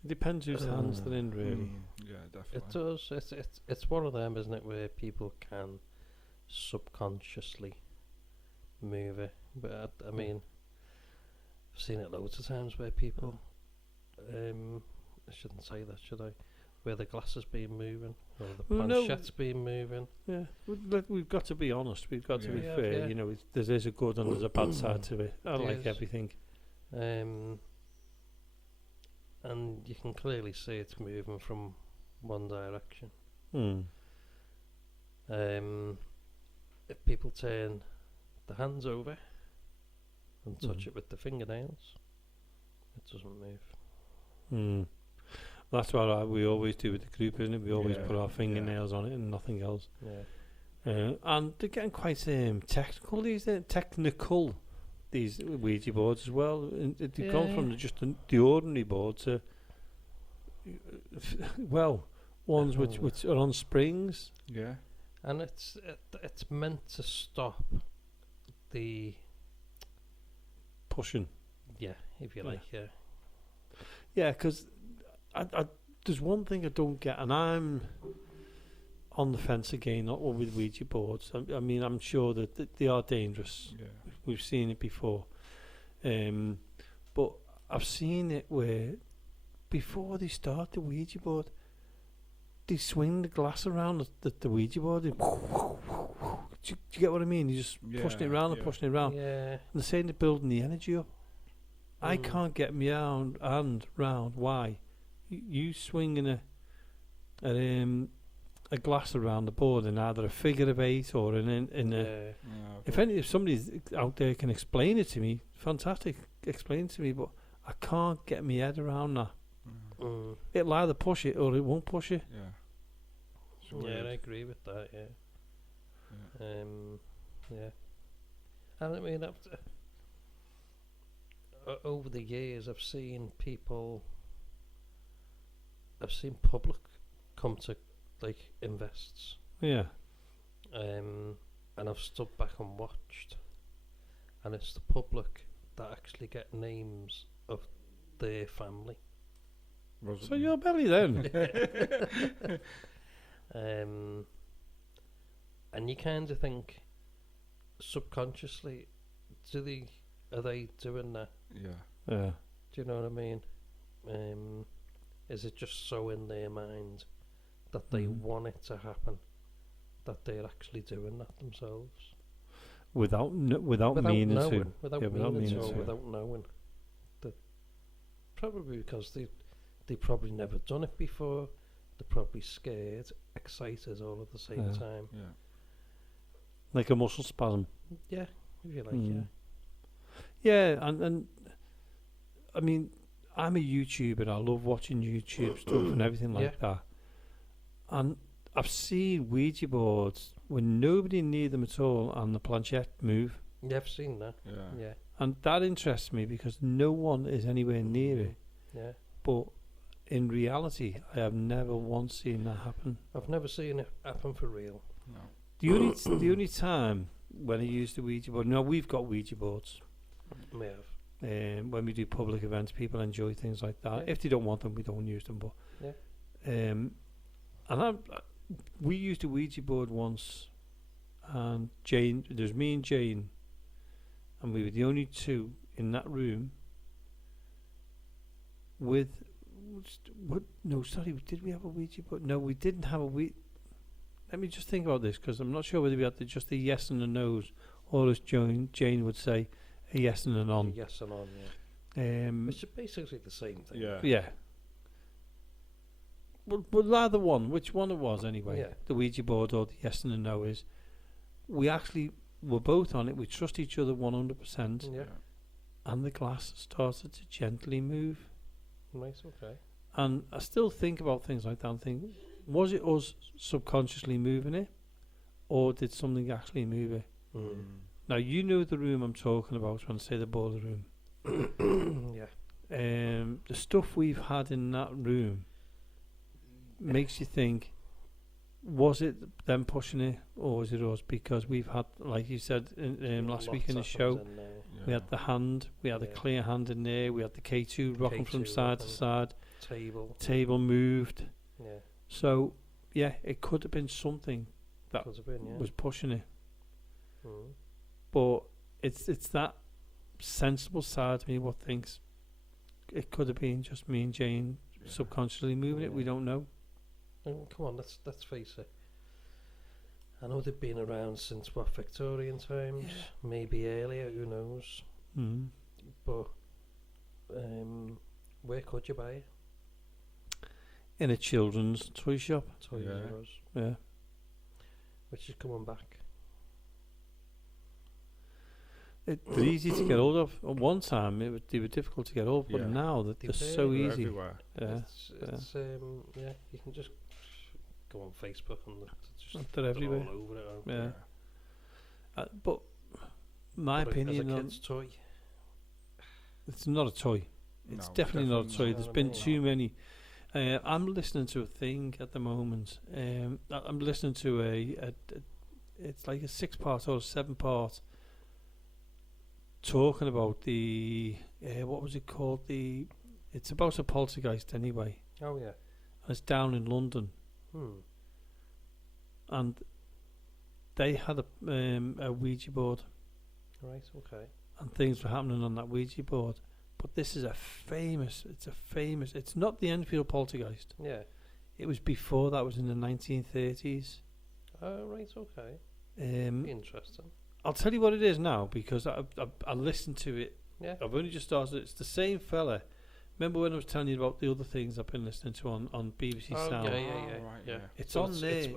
It depends whose hands they're in, really. Yeah, definitely. It does. It's one of them, isn't it, where people can subconsciously move it. But I mean, I've seen it loads of times where people. I shouldn't say that, should I? Where the glass has been moving, or the planchette's been moving. Yeah, we've got to be honest. We've got to be fair. Yeah. You know, there's a good and there's a bad side to it. I like everything. And you can clearly see it's moving from one direction. If people turn the hands over and touch it with the fingernails, it doesn't move. That's what we always do with the group, isn't it? We always put our fingernails on it and nothing else. Yeah. And they're getting quite technical these days. These Ouija boards as well. They've gone from just the ordinary board to ones which are on springs. Yeah. And it's meant to stop the pushing. Yeah, if you like. Yeah. Yeah, because there's one thing I don't get, and I'm on the fence again, not with Ouija boards. I mean, I'm sure that they are dangerous. Yeah. We've seen it before. But I've seen it where before they start the Ouija board, they swing the glass around the Ouija board. Do you get what I mean? You're just pushing it around and pushing it around. Yeah. And they're saying they're building the energy up. I can't get my hand round why you swinging a glass around the board in either a figure of 8 or in a. If somebody out there can explain it to me, fantastic, explain it to me. But I can't get my head around that. It'll either push it or it won't push it. Yeah, I agree with that. Yeah. And I mean, over the years, I've seen public come to like invests. Yeah. and I've stood back and watched, and it's the public that actually get names of their family. So your belly then. And you kind of think subconsciously, are they doing that? Yeah. Do you know what I mean? Is it just so in their mind that they want it to happen that they're actually doing that themselves without meaning knowing, to, without knowing that, probably because they probably never done it before. They're probably scared, excited all at the same time. Yeah. Like a muscle spasm. Yeah, if you like. Yeah, and I mean, I'm a YouTuber. I love watching YouTube stuff and everything like that. And I've seen Ouija boards when nobody near them at all and the planchette move. Yeah, I've seen that. Yeah. And that interests me because no one is anywhere near it. Yeah. But in reality, I have never once seen that happen. I've never seen it happen for real. No. The only time when I use the Ouija board, now we've got Ouija boards. We have. When we do public events, people enjoy things like that. Yeah. If they don't want them, we don't use them. But and we used a Ouija board once, and Jane, there's me and Jane, and we were the only two in that room. With what? No, sorry, did we have a Ouija board? No, we didn't have a Ouija. Let me just think about this because I'm not sure whether we had just a yes and a no's, or as Jane would say, a yes and an on. A yes and on, yeah. Which is basically the same thing. Yeah. But either one, which one it was anyway, the Ouija board or the yes and the no is, we actually were both on it. We trust each other 100%. Yeah. And the glass started to gently move. Nice, okay. And I still think about things like that and think, was it us subconsciously moving it, or did something actually move it? Now, you know the room I'm talking about when I say the boiler room. Yeah. The stuff we've had in that room makes you think, was it them pushing it, or was it us? Because we've had, like you said last week in the show, we had the hand, we had a clear hand in there, we had the K2 rocking from side to side. Table moved. Yeah. So, yeah, it could have been something that was pushing it. But it's that sensible side of me what thinks it could have been just me and Jane subconsciously moving it. We don't know. Come on, let's face it. I know they've been around since Victorian times, maybe earlier. Who knows? But where could you buy it? In a children's toy shop. Toys R Us. Yeah. Which is coming back. They're easy to get hold of. At one time, they were difficult to get hold of, but now they're so easy. Everywhere. It's you can just go on Facebook and they're everywhere. All over it. But my opinion as a on kid's toy, it's not a toy. It's definitely not a toy. There's been too many. I'm listening to a thing at the moment. I'm listening to it's like a 6-part or a 7-part. Talking about the what was it called? It's about a poltergeist anyway. Oh yeah. And it's down in London. And they had a Ouija board. Right. Okay. And things were happening on that Ouija board. But this is it's not the Enfield poltergeist. Yeah. It was before that. It was in the 1930s. Oh right. Okay. Interesting. I'll tell you what it is now because I listened to it. Yeah. I've only just started. It's the same fella. Remember when I was telling you about the other things I've been listening to on BBC Sound? Yeah. It's so on there.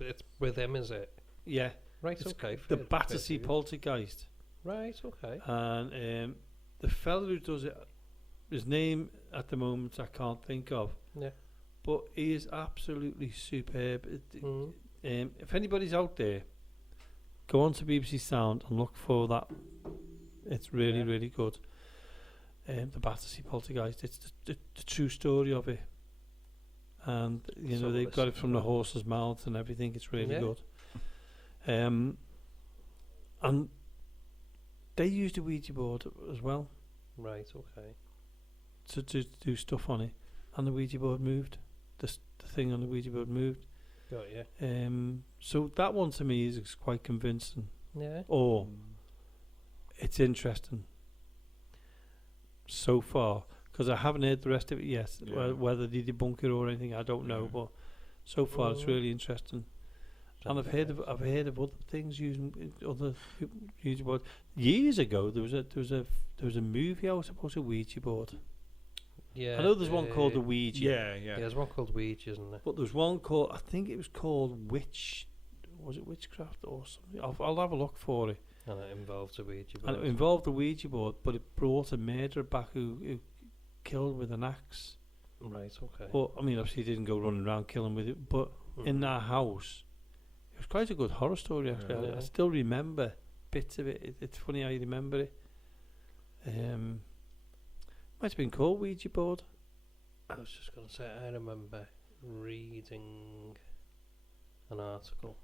It's with them, is it? Yeah. Right. It's okay. The Battersea poltergeist. Right. Okay. And the fella who does it, his name at the moment I can't think of. Yeah. But he is absolutely superb. If anybody's out there, go on to BBC Sound and look for that. It's really, really good. The Battersea poltergeist. It's the true story of it. And, they've got it from the horse's mouth and everything. It's really good. And they used a Ouija board as well. Right, okay. To do stuff on it. And the Ouija board moved. The thing on the Ouija board moved. Got you. So that one to me is quite convincing. Yeah. Or it's interesting so far, because I haven't heard the rest of it yet. Whether they debunk it or anything, I don't know. But so far, it's really interesting. And I've heard of other things using other Ouija boards. Years ago, there was a movie out about a Ouija board. Yeah, I know there's one called the Ouija. Yeah, there's one called Ouija, isn't there? But there's one called, I think it was called was it Witchcraft or something? I'll have a look for it. And it involved a Ouija board. And it involved a Ouija board, but it brought a murderer back who killed with an axe. Right, okay. But, I mean, obviously he didn't go running around killing with it, but in that house, it was quite a good horror story, actually. I still remember bits of it. It's funny how you remember it. Might have been called Ouija board. I was just going to say, I remember reading an article.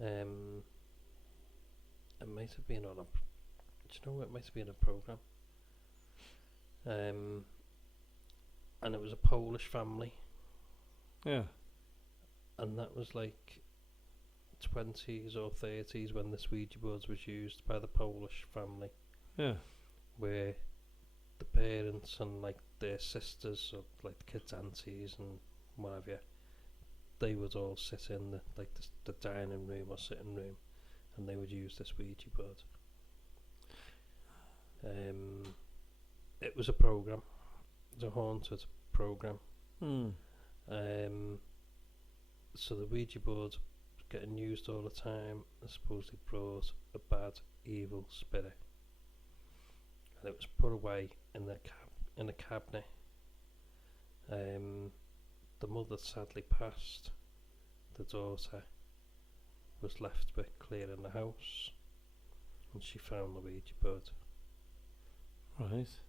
It might have been on it might have been a programme. And it was a Polish family. Yeah. And that was like 20s or 30s when this Ouija board was used by the Polish family. Yeah. Where the parents and like their sisters, or like the kids' aunties and what have you, they would all sit in the dining room or sitting room, and they would use this Ouija board. It was a program. It was a haunted program. So the Ouija board was getting used all the time and supposedly brought a bad, evil spirit. And it was put away in a cabinet. The mother sadly passed. The daughter was left with clearing the house, and she found the Ouija board. Right.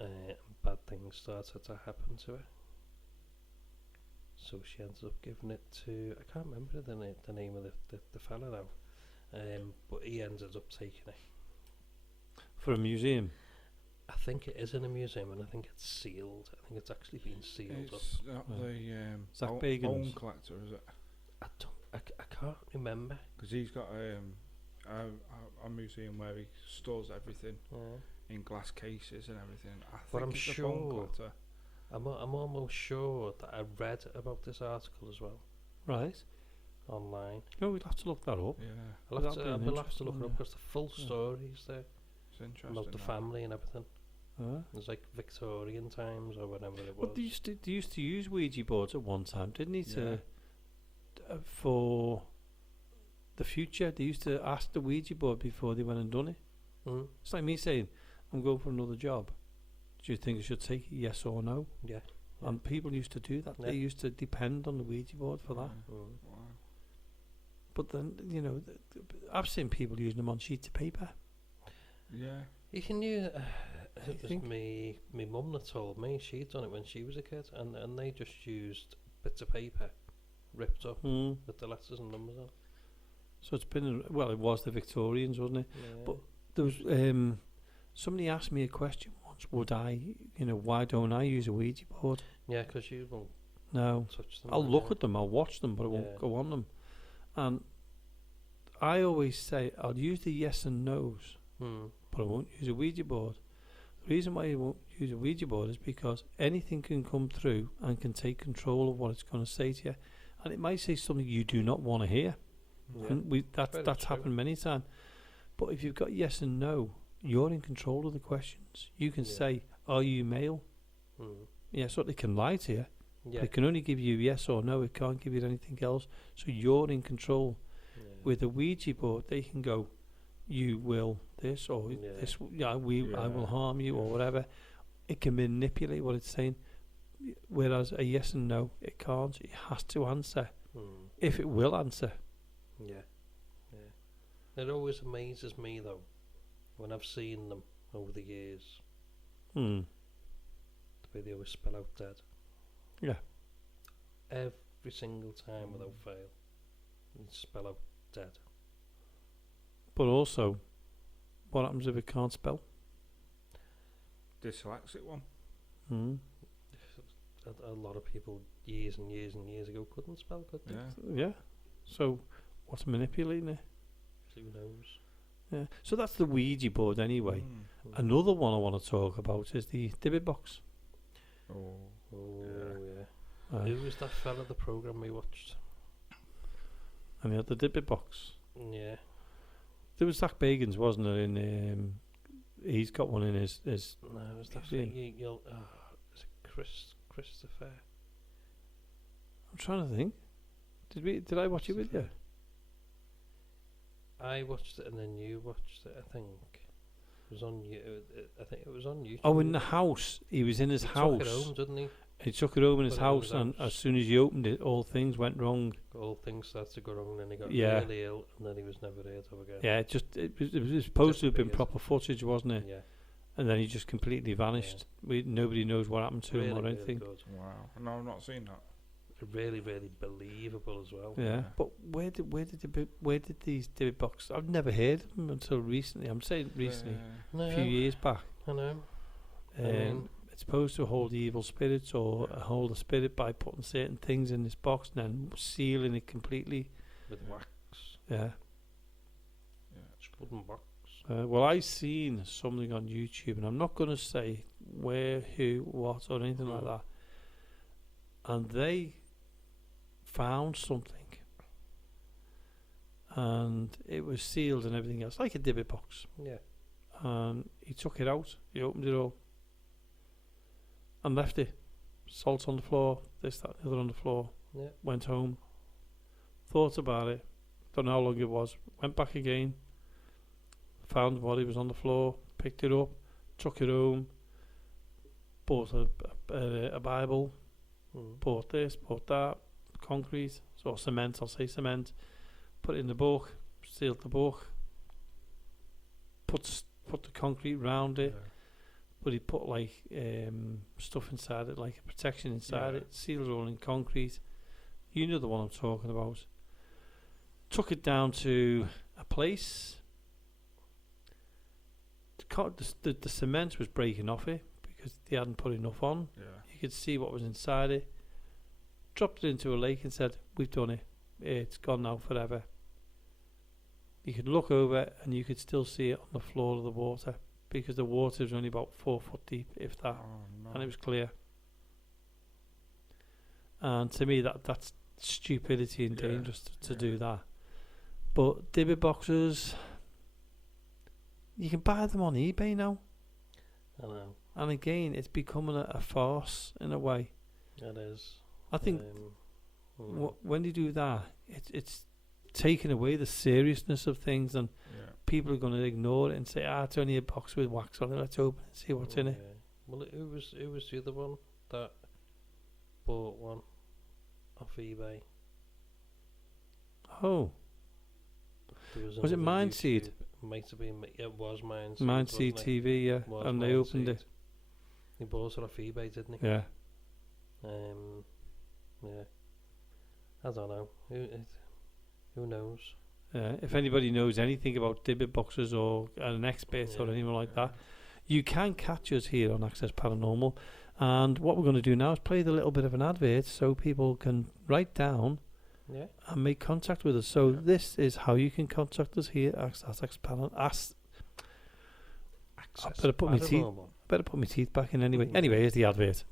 And bad things started to happen to her. So she ended up giving it to, I can't remember the name of the fella now, but he ended up taking it. For a museum? I think it is in a museum, and I think it's sealed. I think it's actually been sealed up. It's not Zach the Bagan's bone collector, is it? I can't remember. Because he's got a museum where he stores everything in glass cases and everything. But I'm it's sure, a bone collector. I'm almost sure that I read about this article as well. Right. Online. No, we'll have to look that up. Yeah. We'll have to look it up, because the full story is there. It's interesting. About the family and everything. It was like Victorian times or whatever it was. But they used to use Ouija boards at one time, didn't they? For the future, they used to ask the Ouija board before they went and done it. It's like me saying, I'm going for another job. Do you think I should take it, yes or no? Yeah. And people used to do that. They used to depend on the Ouija board for that. Wow. But then, I've seen people using them on sheets of paper. Yeah. You can use... it was my mum that told me she'd done it when she was a kid, and they just used bits of paper ripped up with the letters and numbers on. So it's been... it was the Victorians, wasn't it? Yeah. But there was... somebody asked me a question once, would I... why don't I use a Ouija board? Yeah, because you won't touch them. I'll look at them, I'll watch them, but I won't go on them. And I always say, I'll use the yes and no's, but I won't use a Ouija board. The reason why you won't use a Ouija board is because anything can come through and can take control of what it's going to say to you, and it might say something you do not want to hear. And that's happened many times. But if you've got yes and no, you're in control of the questions. You can say, are you male? Yeah, so they can lie to you. Yeah. But it can only give you yes or no. It can't give you anything else. So you're in control. With a Ouija board, they can go, you will this, or this. I will harm you, or whatever. It can manipulate what it's saying. Whereas a yes and no, it can't. It has to answer. If it will answer. Yeah. It always amazes me though, when I've seen them over the years. The way they always spell out dead. Yeah. Every single time without fail. And spell out dead. But also, what happens if it can't spell? Dyslexic one. A lot of people years and years and years ago couldn't spell, could they? Yeah. So, what's manipulating it? Who knows? Yeah. So that's the Ouija board anyway. Another one I want to talk about is the Divot box. Yeah. Who was that fella at the programme we watched? And he had the Divot box. Yeah. There was Zach Bagans, wasn't there? In he's got one in his. No, it was that. Is it Christopher? I'm trying to think. Did I watch it with you? I watched it and then you watched it. I think it was on you. I think it was on YouTube. Oh, in the house. He was in his house. Took it home, didn't he? He took it home in his house, and as soon as he opened it, all things went wrong. All things started to go wrong, and then he got really ill, and then he was never heard of again. Yeah, it was supposed to have been proper footage, wasn't it? Yeah. And then he just completely vanished. Nobody knows what happened to him or anything. Good. Wow. No, I've not seen that. Really, really believable as well. Yeah. But where did these Divot boxes? I've never heard of them until recently. I'm saying recently, a few years back. I know. It's supposed to hold evil spirits or hold a spirit by putting certain things in this box and then sealing it completely with wax. Yeah. It's wooden box. Well, I seen something on YouTube, and I'm not going to say where, who, what, or anything like that. And they found something, and it was sealed and everything else, like a Divot box. Yeah. And he took it out. He opened it all. And left it. Salt on the floor, this, that, the other on the floor. Yeah. Went home. Thought about it. Don't know how long it was. Went back again. Found the body was on the floor. Picked it up. Took it home. Bought a Bible. Bought this, bought that. Concrete. So cement, I'll say cement. Put it in the book. Sealed the book. Put the concrete round it. Yeah. But he put like stuff inside it, like a protection inside it, sealed it all in concrete. You know the one I'm talking about. Took it down to a place. The cement was breaking off it because they hadn't put enough on. Yeah. You could see what was inside it. Dropped it into a lake and said, "We've done it. It's gone now forever." You could look over and you could still see it on the floor of the water, because the water was only about 4 foot deep, if that, and it was clear. And to me, that's stupidity and dangerous to do that. But Divot boxes, you can buy them on eBay now. I know. And again, it's becoming a farce in a way. It is. I think when you do that, it's taking away the seriousness of things, and people are going to ignore it and say, it's only a box with wax on it, let's open it and see what's in it. Well, who was the other one that bought one off eBay? Oh. Was it Mindseed? Might have been, it was Mindseed. Mindseed TV, yeah. And they opened it. He bought it off eBay, didn't he? Yeah. Yeah. I don't know. Who knows? If anybody knows anything about Divot boxes or an expert or anything like that, you can catch us here on Access Paranormal. And what we're going to do now is play the little bit of an advert so people can write down and make contact with us. So this is how you can contact us here at Access Paranormal. I better put my teeth back in anyway. Anyway, here's the advert.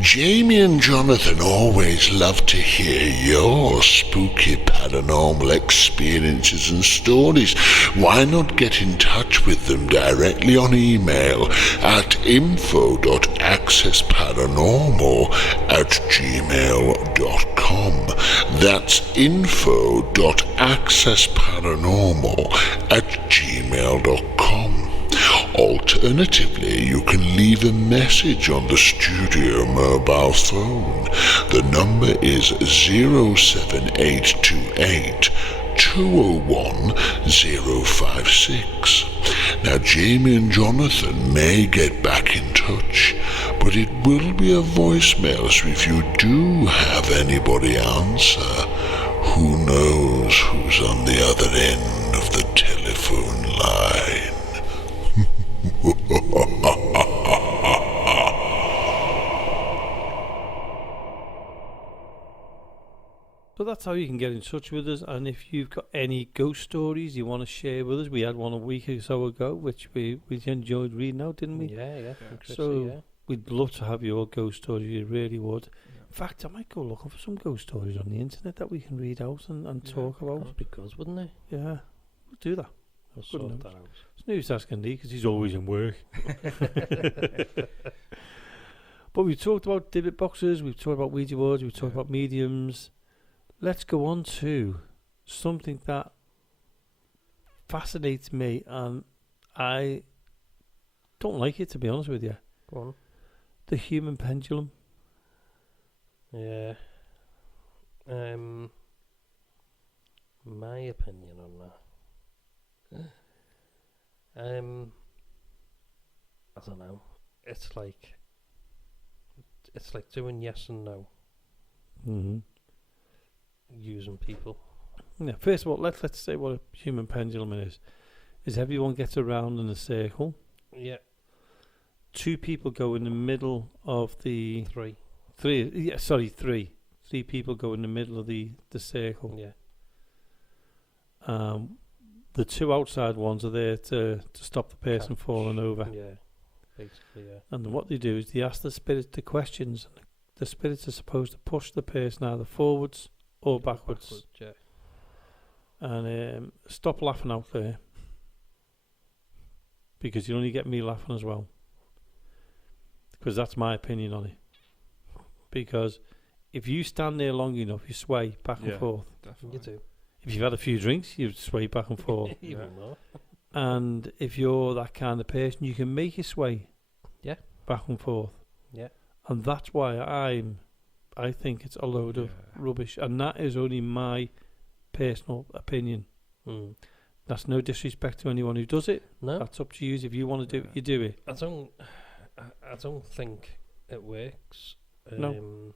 Jamie and Jonathan always love to hear your spooky paranormal experiences and stories. Why not get in touch with them directly on email at info.accessparanormal@gmail.com. That's info.accessparanormal@gmail.com. Alternatively, you can leave a message on the studio mobile phone. The number is 07828 201 056. Now, Jamie and Jonathan may get back in touch, but it will be a voicemail, so if you do have anybody answer, who knows who's on the other end of the telephone line? So that's how you can get in touch with us, and if you've got any ghost stories you want to share with us, we had one a week or so ago, which we enjoyed reading out, didn't we? Yeah. So we'd love to have your ghost story, we really would. In fact, I might go looking for some ghost stories on the internet that we can read out and talk about. That'd be good, wouldn't it? Yeah, we'll do that. I'll sort that out. It's no use asking Lee because he's always in work. But we've talked about divot boxes, we've talked about Ouija boards, we've talked about mediums. Let's go on to something that fascinates me, and I don't like it, to be honest with you. Go on. The human pendulum. Yeah. My opinion on that. I don't know. It's like doing yes and no. Mm-hmm. Using people. Yeah. First of all, let's say what a human pendulum is. Is everyone gets around in a circle. Yeah. Two people go in the middle of the three. Three people go in the middle of the circle. Yeah. The two outside ones are there to stop the person falling over. Yeah. Basically, yeah. And what they do is they ask the spirits the questions. And the spirits are supposed to push the person either forwards or backwards. Yeah. And stop laughing out there, because you only get me laughing as well, because that's my opinion on it. Because if you stand there long enough, you sway back and forth. Definitely. You do. If you've had a few drinks, you sway back and forth. Even more. And if you're that kind of person, you can make it sway back and forth. Yeah. And that's why I think it's a load of rubbish, and that is only my personal opinion. That's no disrespect to anyone who does it. No, that's up to you. If you want to do it, you do it. I don't think it works. No,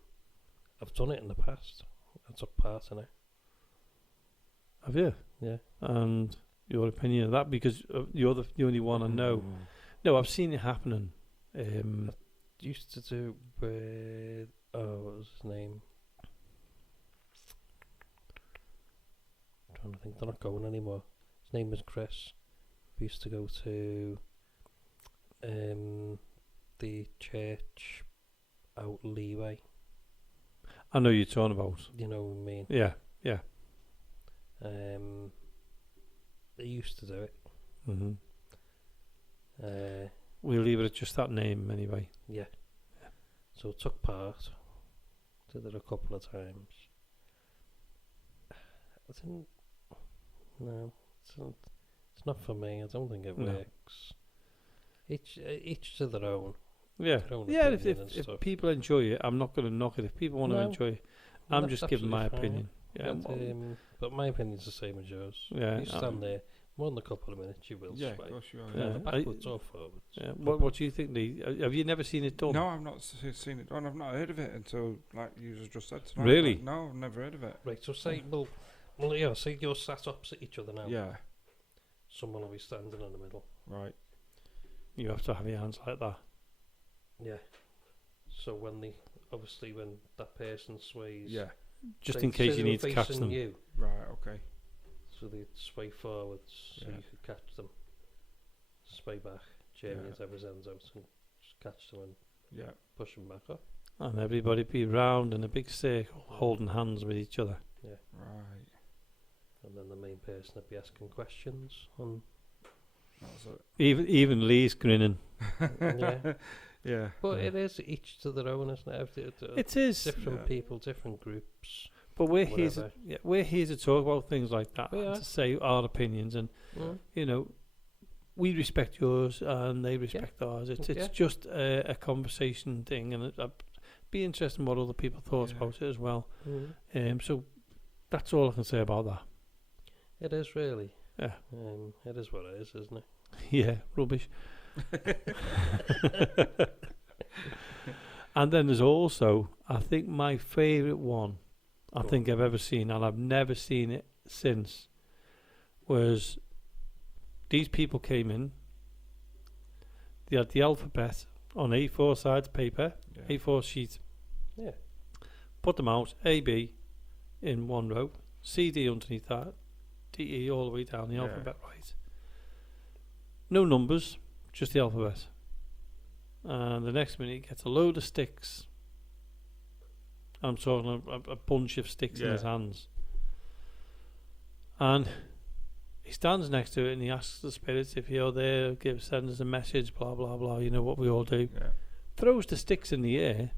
I've done it in the past. I took part in it. Have you? Yeah. And your opinion of that, because you're the only one I know. No, I've seen it happening. I used to do with what was his name? I'm trying to think. They're not going anymore. His name was Chris. We used to go to the church out Leeway. I know you're talking about. You know what I mean? Yeah. They used to do it. We'll leave it at just that name anyway. Yeah. So took part. Did it a couple of times. I think no, it's not for me. I don't think it works. Each to their own. Yeah, yeah. If people enjoy it, I'm not going to knock it. If people want to enjoy it, I'm just giving my opinion. Yeah, but my opinion's the same as yours. Yeah, you stand there more than a couple of minutes, you will sway. Of course you are. Yeah, backwards or forwards. Yeah. What do you think, Lee? Have you never seen it done? No, I've not seen it done. I've not heard of it until, like you just said tonight. Really? Like, no, I've never heard of it. Right. So say, say you're sat opposite each other now. Yeah. Someone will be standing in the middle. Right. You have to have your hands like that. Yeah. So when that person sways. Yeah. Just in case you need to catch them. You. Right. Okay. So they sway forwards, so you could catch them. Sway back, Jamie at every ends out, and just catch them and push them back up. And everybody be round in a big circle, holding hands with each other. Yeah. Right. And then the main person would be asking questions. Even Lee's grinning. Yeah. Yeah. But it is each to their own, isn't it? It is. Different people, different groups. But we're here to talk about things like that, and to say our opinions, and you know, we respect yours and they respect ours. It's just a conversation thing, and it'd be interesting what other people thought about it as well. So that's all I can say about that. It is really. Yeah. It is what it is, isn't it? Yeah, rubbish. And then there's also, I think my favourite one I think I've ever seen, and I've never seen it since, was these people came in, they had the alphabet on A4 sides paper, A4 sheet. Yeah. Put them out, A, B in one row, C, D underneath that, D, E all the way down the alphabet, right? No numbers, just the alphabet. And the next minute he gets a load of sticks. I'm talking a bunch of sticks in his hands. And he stands next to it and he asks the spirits if you're there, send us a message, blah, blah, blah, you know what we all do. Yeah. Throws the sticks in the air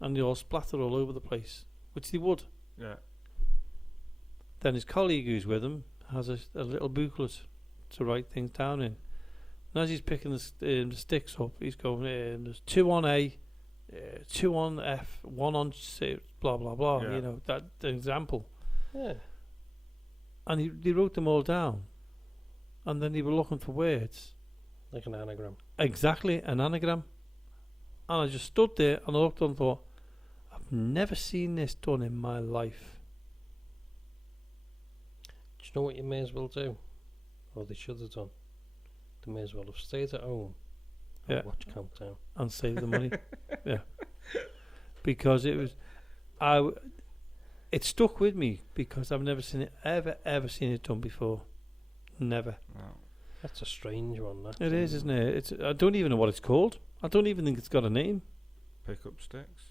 and they all splatter all over the place, which they would. Yeah. Then his colleague who's with him has a little booklet to write things down in. And as he's picking the sticks up, he's going, there's 2 on A, 2 on F, 1 on C, blah, blah, blah. You know, that example. Yeah. And he wrote them all down. And then he were looking for words. Like an anagram. Exactly, an anagram. And I just stood there and I looked and thought, I've never seen this done in my life. Do you know what you may as well do? Or they should have done? They may as well have stayed at home and watch Countdown. And save the money. Yeah. Because it was... It stuck with me because I've never seen it, ever seen it done before. Never. Wow. That's a strange one, that. It is, isn't it? I don't even know what it's called. I don't even think it's got a name. Pick up sticks.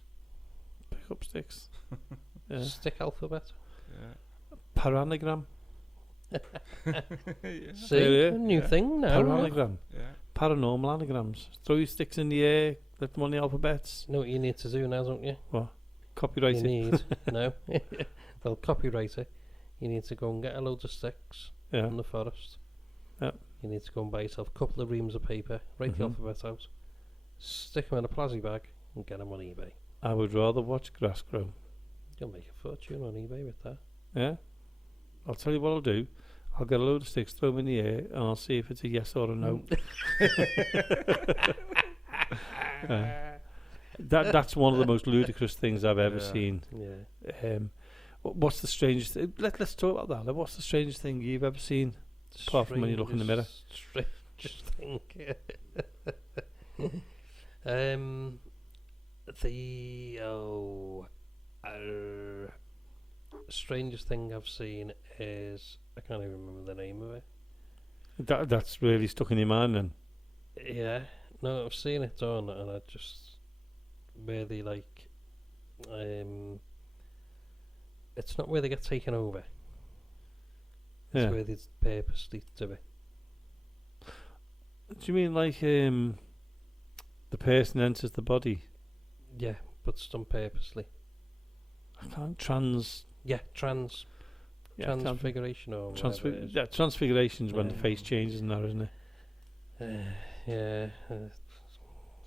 Pick up sticks. Stick alphabet. Yeah. Paranogram. See, a new thing now. Paranogram. Yeah. Paranormal anagrams. Throw your sticks in the air, let them on the alphabets. You know what you need to do now, don't you? What? Copyright you it. Need, no. Well, copyright it. You need to go and get a load of sticks from the forest. Yeah. You need to go and buy yourself a couple of reams of paper, write the alphabet out, stick them in a plastic bag, and get them on eBay. I would rather watch grass grow. You'll make a fortune on eBay with that. Yeah. I'll tell you what I'll do. I'll get a load of sticks, throw them in the air, and I'll see if it's a yes or a no. That's one of the most ludicrous things I've ever seen. Yeah. What's the strangest thing? Let's talk about that. What's the strangest thing you've ever seen? Apart from when you look in the mirror. Strangest thing. Strangest thing I've seen is, I can't even remember the name of it. That's really stuck in your mind then? Yeah. No, I've seen it done and I just really like, it's not where they get taken over. It's where they purposely do it. Do you mean like the person enters the body? Yeah, but it's done purposely. I can't transfiguration or transfiguration's when the face changes and that, isn't it?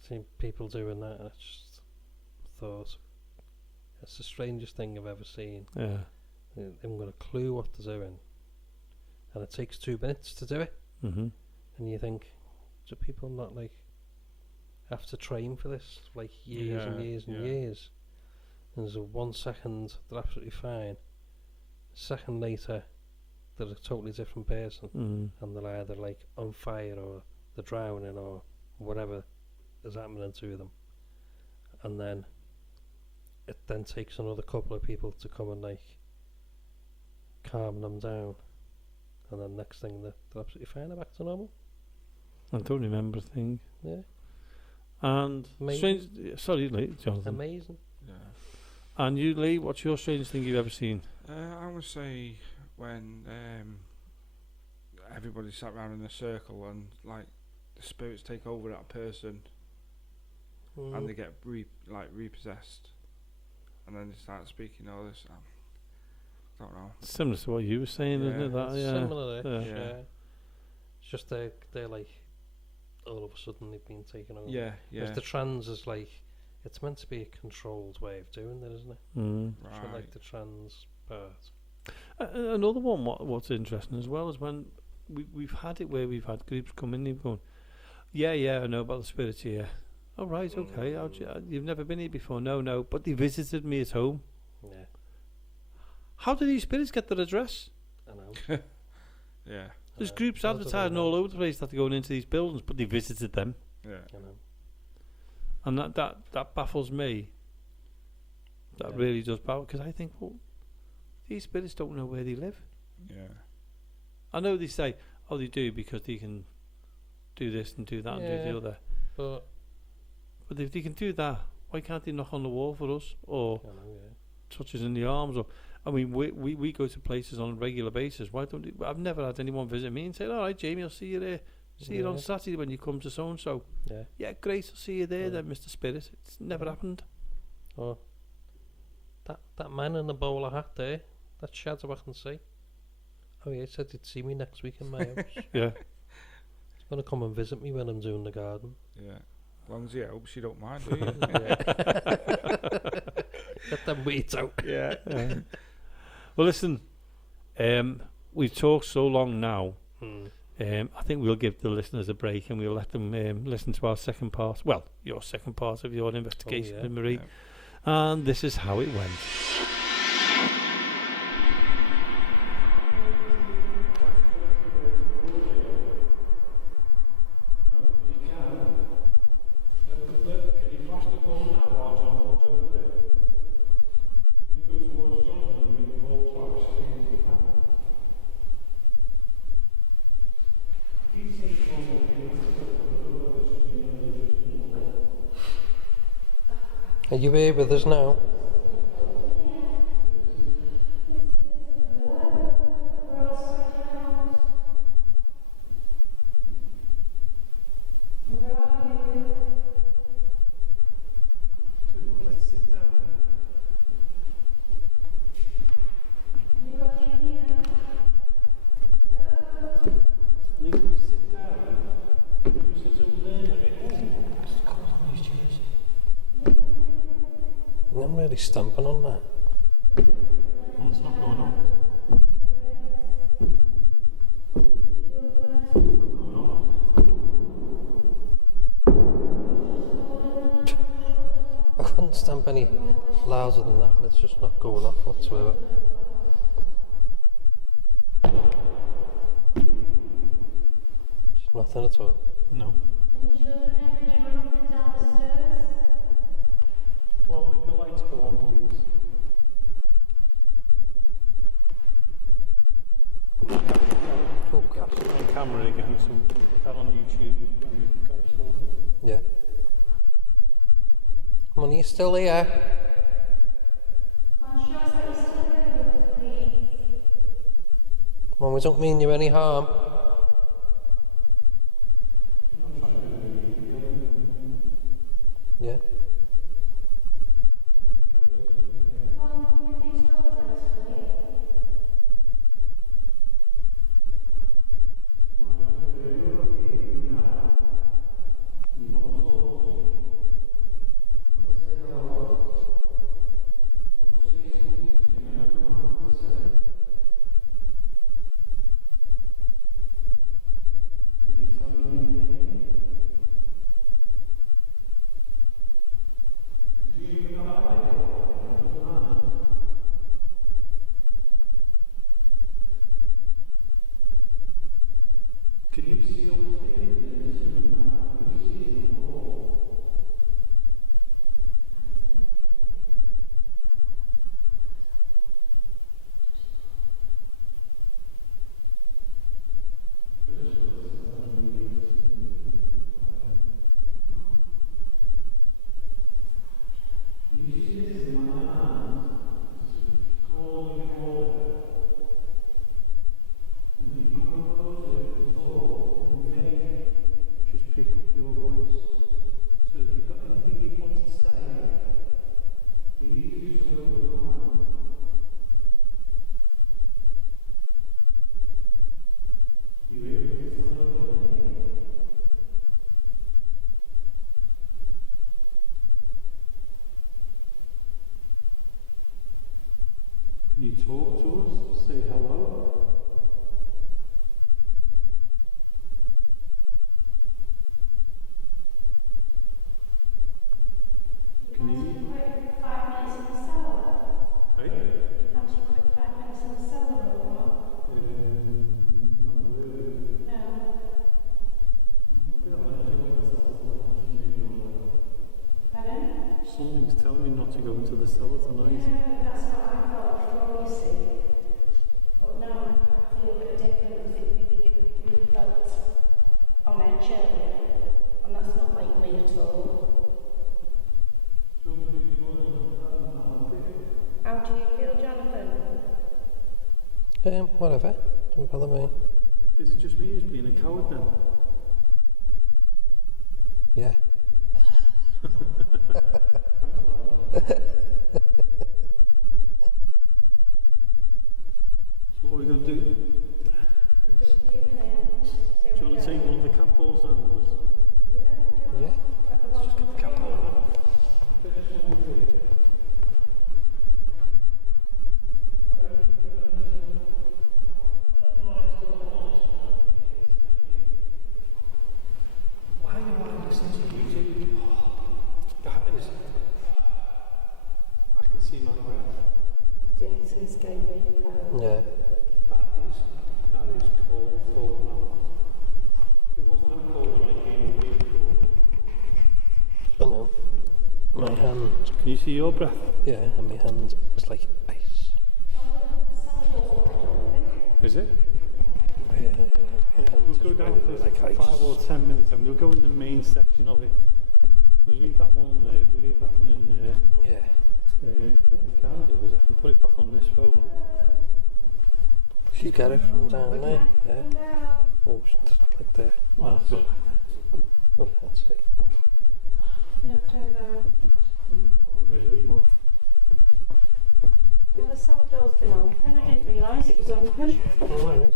Seen people doing that and I just thought it's the strangest thing I've ever seen. Yeah. They haven't got a clue what they're doing. And it takes 2 minutes to do it. Mm-hmm. And you think, do people not like have to train for this like years and years and years? And there's a 1 second they're absolutely fine. A second later they're a totally different person. And they're either like on fire or they're drowning or whatever is happening to them. And then it then takes another couple of people to come and like calm them down. And then next thing they're absolutely fine, they're back to normal. I don't remember a thing. Yeah. And sorry, Lee, Jonathan. Amazing. Yeah. And you, Lee, what's your strangest thing you've ever seen? I would say when everybody sat around in a circle and like the spirits take over that person and they get repossessed and then they start speaking all this. I don't know. Similar to what you were saying, isn't it? That, similar. Yeah. It's just they're like all of a sudden they've been taken over. Yeah. Because the trans is like, it's meant to be a controlled way of doing that, isn't it? Right. So like the trans part. Another one. What's interesting as well is when we've had it where we've had groups come in and going, yeah, I know about the spirits here. Oh right, okay. You've never been here before? No, but they visited me at home. Yeah. How do these spirits get their address? I know. Yeah. There's groups advertising all over the place that they're going into these buildings, but they visited them. Yeah. I know. And that baffles me. That really does baffle, because I think, well, these spirits don't know where they live. Yeah. I know they say, oh, they do because they can do this and do that and do the other. But if they can do that, why can't they knock on the wall for us or touch us in the arms? Or I mean, we go to places on a regular basis. Why don't they? I've never had anyone visit me and say, all right, Jamie, I'll see you there. See you on Saturday when you come to so and so. Yeah, great, I'll see you there then, Mr. Spirit. It's never happened. Oh, that man in the bowler hat there, that shadow I can see. Oh yeah, he said he'd see me next week in my house. Yeah. He's gonna come and visit me when I'm doing the garden. Yeah. As long as he helps, you don't mind, do you? Get them weeds out. Yeah. Well, listen, we've talked so long now. I think we'll give the listeners a break and we'll let them listen to our second part. Well, your second part of your investigation, Marie. Yeah. And this is how it went. Are you here with us now? I'm really stamping on that. It's not going on. I couldn't stamp any louder than that, but it's just not going off whatsoever. Just nothing at all. No. Any children when you run up and down the stairs? Come on, make the lights go on, please. Oh, God. On camera again, so we can put that on YouTube. Yeah. Come on, are you still here? Can't show us that you're still there with us, please. Come on, we don't mean you any harm. Yeah. Come on, can you move these doors out for me? Can you talk to us? Say hello? Can you wait 5 minutes in the cellar? whatever. Don't bother me. Is it just me who's being a coward then? Yeah. So what are we going to do? Do you want to take one of the cat balls down with us? Yeah. Let's just get the cat ball down. Why do I listen to YouTube? That is... I can see my breath. Jason's going really cold. Yeah. That is cold now. It wasn't that cold when I came over here. I know. My hand. Can you see your breath? Yeah, and my hand is like ice. Is it? Yeah. We'll go down for like 5 or 10 minutes and we'll go in the main section of it. We'll leave that one there, we'll leave that one in there. Yeah. What we can do is I can put it back on this phone. You get it from down there? Yeah. Oh, like there. Oh, that's all. Oh, that's it. You okay there? Not really, what? Yeah, the cell door's been open. I didn't realise it was open. Alright.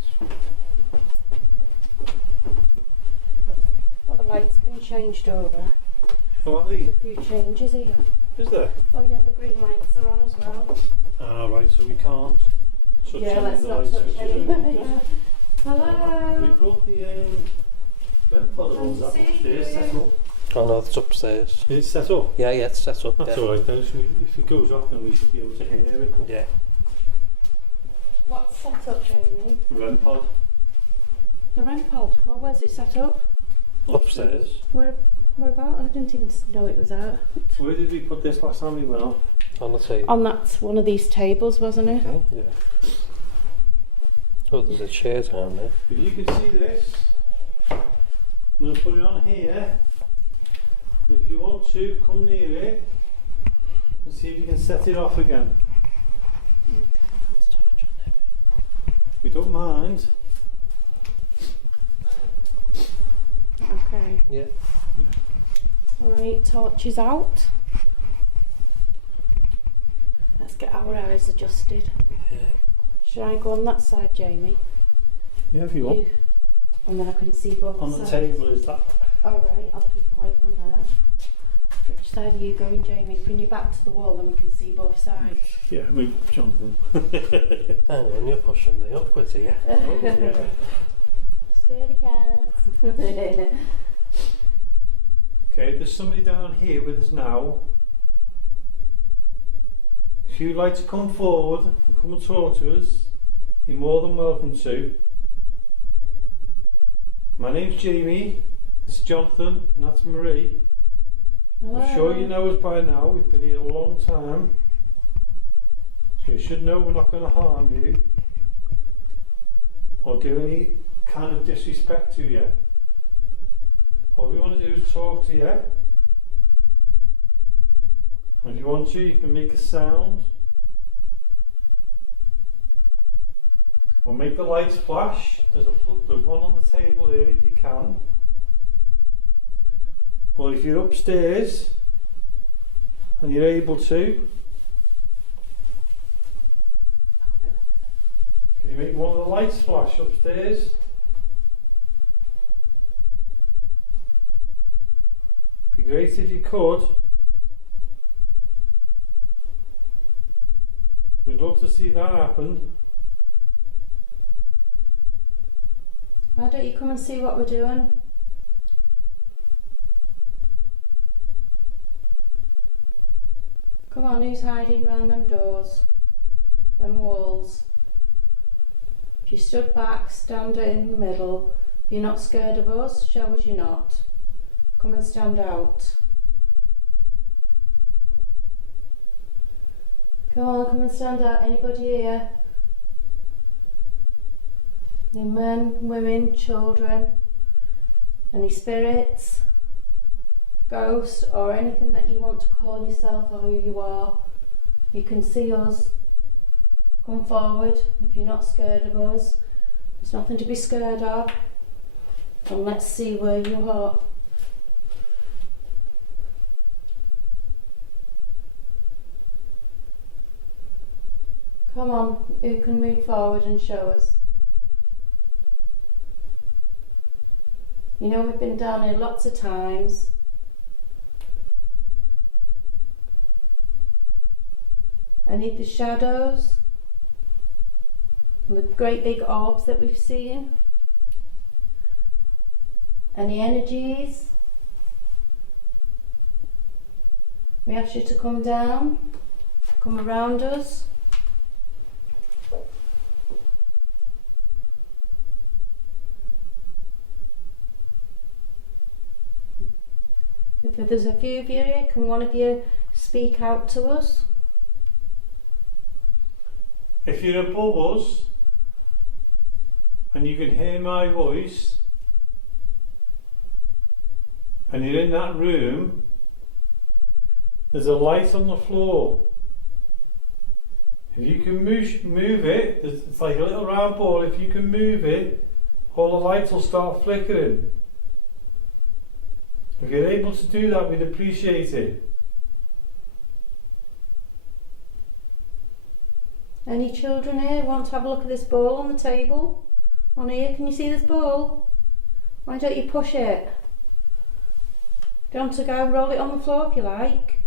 Well, the light's been changed over. Oh, are they? There's a few changes here. Is there? Oh yeah, the green lights are on as well. Ah, right, so we can't touch Yeah, any let's of the not light touch switches. any. or anything. Yeah. Hello. We brought the grandfather ones up upstairs, set up. Oh no, it's upstairs. It's set up? Yeah, it's set up. That's yeah. alright then, so if it goes off then we should be able to hear it. Yeah. What's set up, Jamie? REM pod. The REM pod. Well, where's it set up? Upstairs. Where about? I didn't even know it was out. Where did we put this last time we went on? On the table. On that one of these tables, wasn't it? Okay. Yeah. Oh, there's a chair down there. If you can see this, I'm going to put it on here. If you want to, come near it and see if you can set it off again. We don't mind. Okay. Yeah. Alright, torches out. Let's get our eyes adjusted. Yeah. Should I go on that side, Jamie? Yeah, if you want. And then I can see both On sides. the table is that. Alright, I'll keep right on there. Which side are you going, Jamie? Can you back to the wall and we can see both sides? Yeah, move Jonathan. Hang on, you're pushing me upwards here. Oh, yeah. Scaredy cats. Okay, there's somebody down here with us now. If you'd like to come forward and come and talk to us, you're more than welcome to. My name's Jamie, this is Jonathan, and that's Marie. Hello. I'm sure you know us by now, we've been here a long time. So you should know we're not going to harm you or do any kind of disrespect to you. All we want to do is talk to you. And if you want to, you can make a sound. Or make the lights flash. There's one on the table here if you can. Or if you're upstairs and you're able to, can you make one of the lights flash upstairs? Be great if you could. We'd love to see that happen. Why don't you come and see what we're doing? Come on, who's hiding round them doors? Them walls? If you stood back, stand in the middle. If you're not scared of us, show us you're not. Come and stand out. Come and stand out. Anybody here? Any men, women, children? Any spirits? Ghosts or anything that you want to call yourself or who you are? You can see us. Come forward if you're not scared of us. There's nothing to be scared of. And let's see where you are. Come on, who can move forward and show us? You know, we've been down here lots of times. Any of the shadows? The great big orbs that we've seen? Any energies? We ask you to come down, come around us. If there's a few of you here, can one of you speak out to us? If you're above us and you can hear my voice and you're in that room, there's a light on the floor. If you can move it, it's like a little round ball. If you can move it, all the lights will start flickering. If you're able to do that, we'd appreciate it. Any children here want to have a look at this ball on the table? On here, can you see this ball? Why don't you push it? Do you want to go roll it on the floor if you like?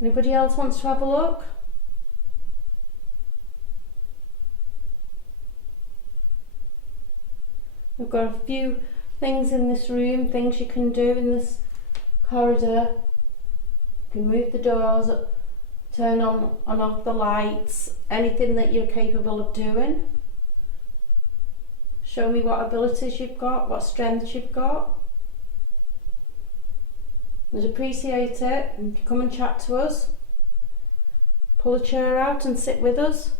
Anybody else wants to have a look? We've got a few things in this room, things you can do in this corridor. You can move the doors, turn on and off the lights, anything that you're capable of doing. Show me what abilities you've got, what strengths you've got. We'd appreciate it. You can come and chat to us. Pull a chair out and sit with us.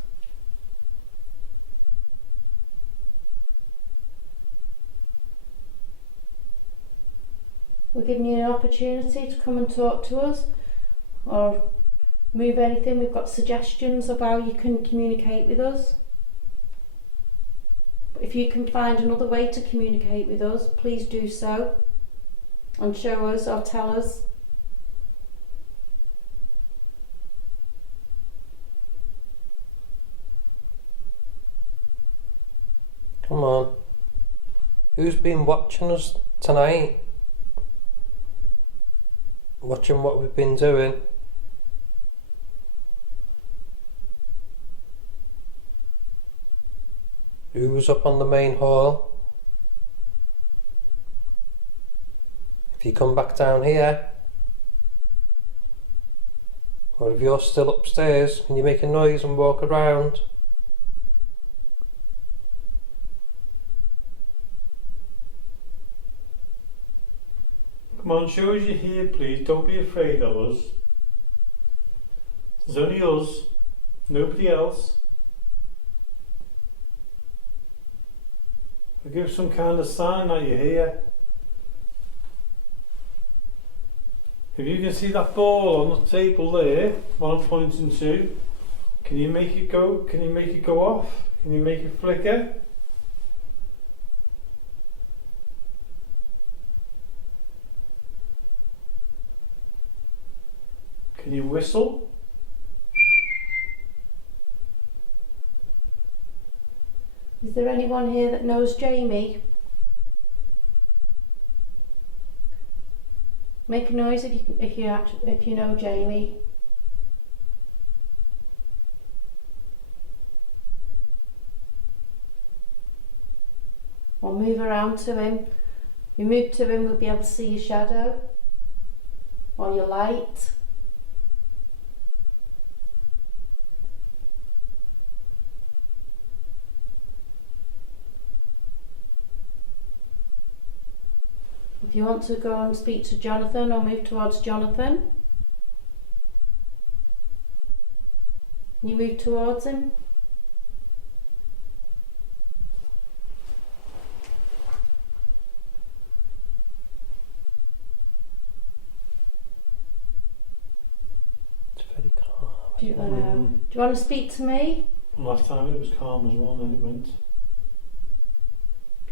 We're giving you an opportunity to come and talk to us or move anything. We've got suggestions of how you can communicate with us. But if you can find another way to communicate with us, please do so and show us or tell us. Come on. Who's been watching us tonight? Watching what we've been doing? Who was up on the main hall? If you come back down here, or if you're still upstairs, can you make a noise and walk around? Come on, show us you're here, please. Don't be afraid of us. There's only us, nobody else. We'll give some kind of sign that you're here. If you can see that ball on the table there, what I'm pointing to, can you make it go? Can you make it go off? Can you make it flicker? Can you whistle? Is there anyone here that knows Jamie? Make a noise if you know Jamie. Or move around to him. If you move to him, we'll be able to see your shadow or your light. If you want to go and speak to Jonathan or move towards Jonathan, can you move towards him? It's very calm. Do you want to speak to me? Last time it was calm as well, then it went.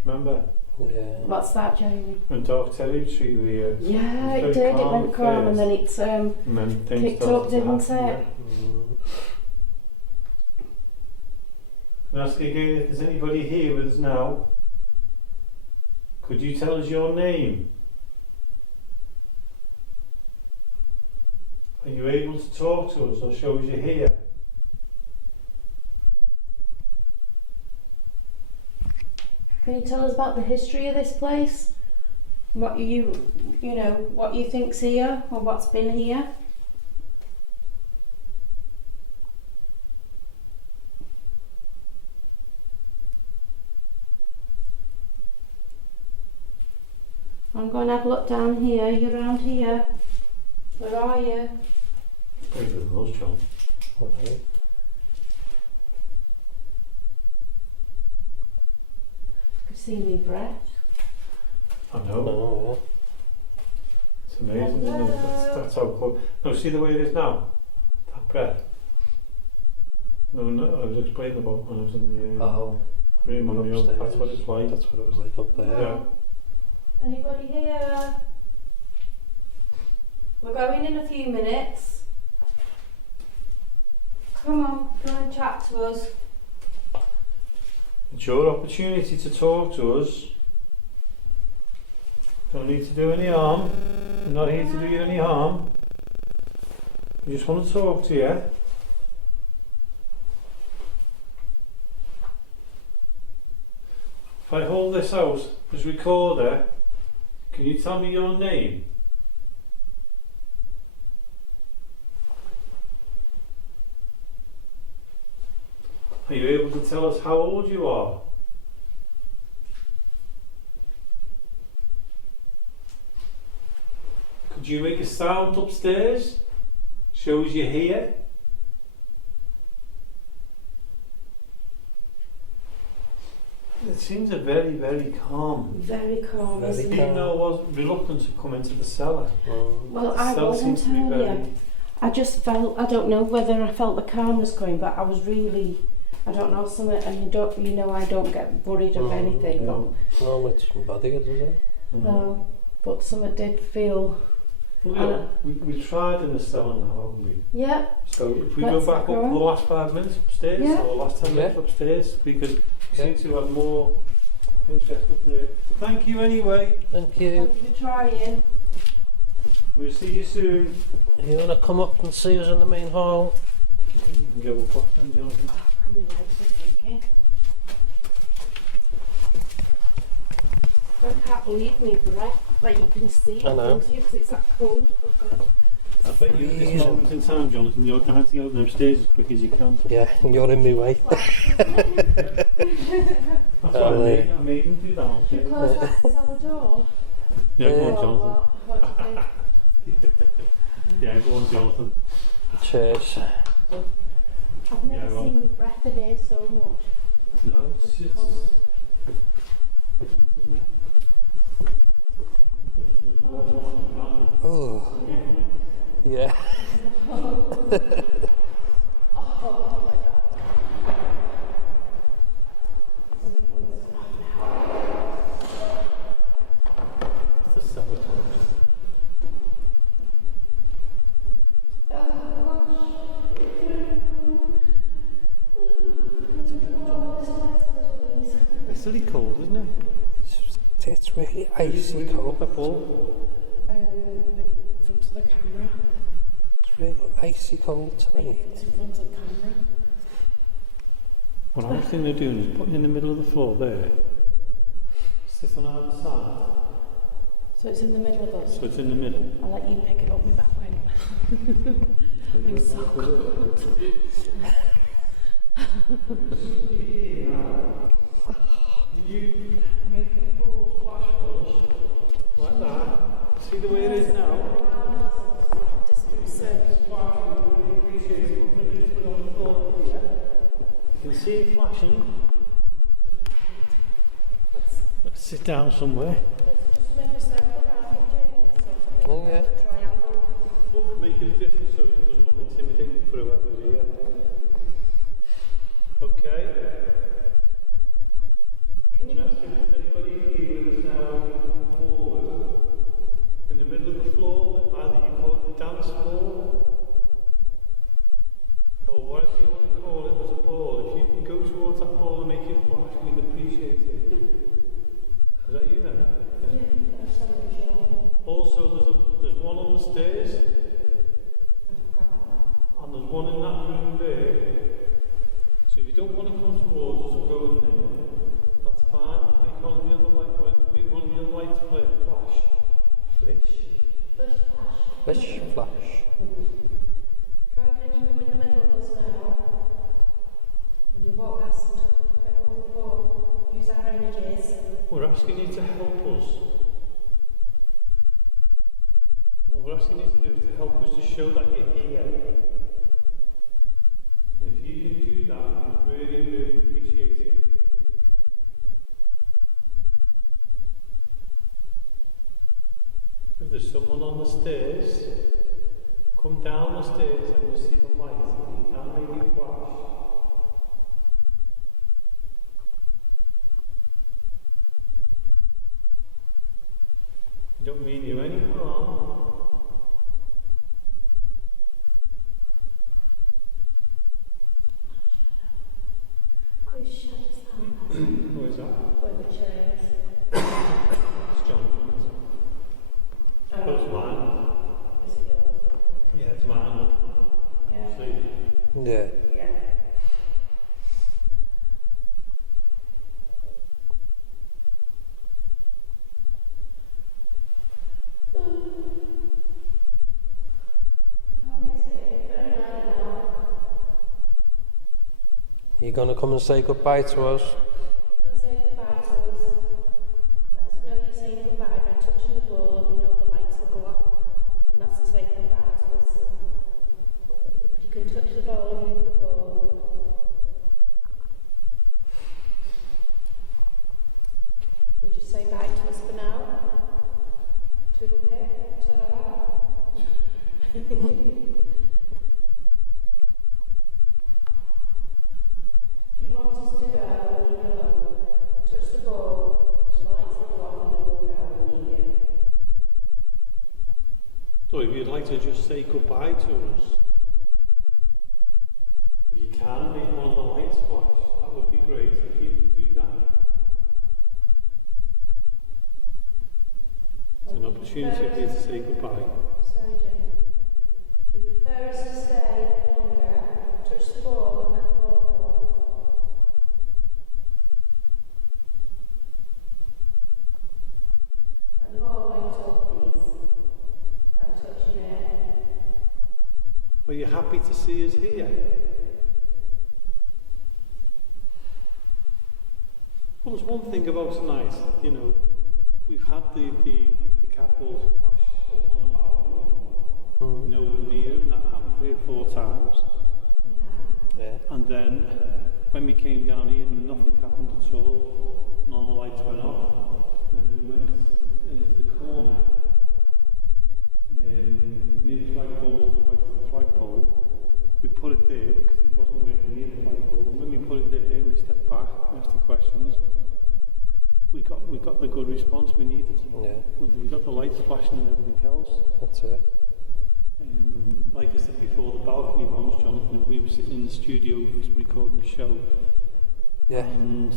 Remember? Yeah. What's that, Jamie? When Dark Territory we yeah, it did. It went calm and then it's picked up, didn't it? Yeah. Can I ask again if there's anybody here with us now? Could you tell us your name? Are you able to talk to us or show us you're here? Can you tell us about the history of this place? What what you think's here or what's been here? I'm going to have a look down here. You're around here. Where are you? Very good nose, John. Okay. You can see me breath. I know. Oh, It's amazing, isn't it? That's how cool. No, see the way it is now? That breath. No, I was explaining about when I was in the room on the old. That's what it's like. That's what it was like up there. Yeah. Anybody here? We're going in a few minutes. Come on, come and chat to us. It's your opportunity to talk to us. Don't need to do any harm. We're not here to do you any harm. We just want to talk to you. If I hold this out as recorder, can you tell me your name? Are you able to tell us how old you are? Could you make a sound upstairs? Shows you're here? It seems a very, very calm. Very calm, Very isn't calm. it? Even though I was reluctant to come into the cellar. Well, The I cellar wasn't seems to be telling very... you. I just felt, I don't know whether I felt the calmness coming, but I was really, I don't know, something, and I don't get worried of anything. No. No, it's body, is it? No, but something did feel. Well, we tried in the cellar now, haven't we? Yeah. So if we Let's go back up go. the last 5 minutes upstairs, Yeah. or last 10 minutes upstairs, because we seem to have more interest up there. Thank you anyway. Thank you. Thank you for trying. We'll see you soon. You want to come up and see us in the main hall? You can go up then, Jonathan. My legs are aching. I can't believe me breath. Like you can see it, I know. can't you? 'Cause it's that cold. Oh God. I bet you at this moment in time, Jonathan, you're dancing out them stairs as quick as you can. Yeah, you're in my way. That's why I made him do that. Should you close that cellar door? Yeah, go on, Or Jonathan. what do you think? Yeah, go on, Jonathan. Cheers. I've never Yeah, well. seen you breath a day so much. No, it's just... Cold. Oh. Yeah. It's the cellar closed. It's really cold, isn't it? It's really icy cold. Up Paul. In front of the camera. It's really icy cold tonight. It's in front of the camera. What I was thinking of doing is putting in the middle of the floor there. Sit on either side. So it's in the middle of us. So it's in the middle. I'll let you pick it up my back way. I'm so cold. You make the balls splash for us. Like that. See the way it is now? You can see it flashing. Let's sit down somewhere. Just make a circle around it, Jamie. Oh yeah. Triangle. book, make it a distance so it doesn't look intimidating for whoever's here. Okay. I'm going to ask if there's anybody here with us now forward. In the middle of the floor, either you call it the dance floor, or whatever you want to call it, there's a ball. If you can go towards that ball and make it flash, we'd appreciate it. Is that you then? Yeah, that's sorry. Also, there's one on the stairs, and there's one in that room there. So if you don't want to come towards us and go in there, that's fine. Make one of the other lights flash. Flash flash. Can you come in the middle of us now? And you walk past and touch a bit over the ball. Use our energies. We're asking you to help us. What we're asking you to do is to help us to show that you're here. And if you can do that, we really, really appreciate it. If there's someone on the stairs, come down the stairs and you'll see the light. If you can't make it flash. I don't mean you any harm. Whose shadows that? Who is that? Where the chairs? It's Jonathan's. Oh, it's mine. Is it yours? Yeah, it's mine. Yeah. See? Yeah. Yeah. You gonna come and say goodbye to us? Come and say goodbye to us. Let us know you're saying goodbye by touching the ball, and we know the lights will go up, and that's to say goodbye to us. If you can touch the ball and move the ball. You just say bye to us for now. Toodle pip, ta-ra. If you want us to go, leave it alone. Touch the ball, the lights will go off and then we'll go and leave you. So if you'd like to just say goodbye to us, if you can make one of the lights flash, that would be great. If you can do that, it's an opportunity for you to say goodbye. Sorry, Jane. If you prefer us to stay longer, touch the ball and let the ball go off. Let the ball light up, please. I'm touching it. Are you happy to see us here? Well, there's one thing about tonight, you know, we've had the cat balls flash on the balcony, nowhere near, and that happened 3 or 4 times. Yeah. And then, when we came down here, nothing happened at all, none of the lights went off. Then we went into the corner, near the flagpole, to the right of the flagpole. We put it there because it wasn't working near the flagpole. And when we put it there, we stepped back, asked the questions. We got the good response we needed. Yeah. We got the lights flashing and everything else. That's it. Like I said before, the balcony ones, Jonathan, we were sitting in the studio recording the show. Yeah. And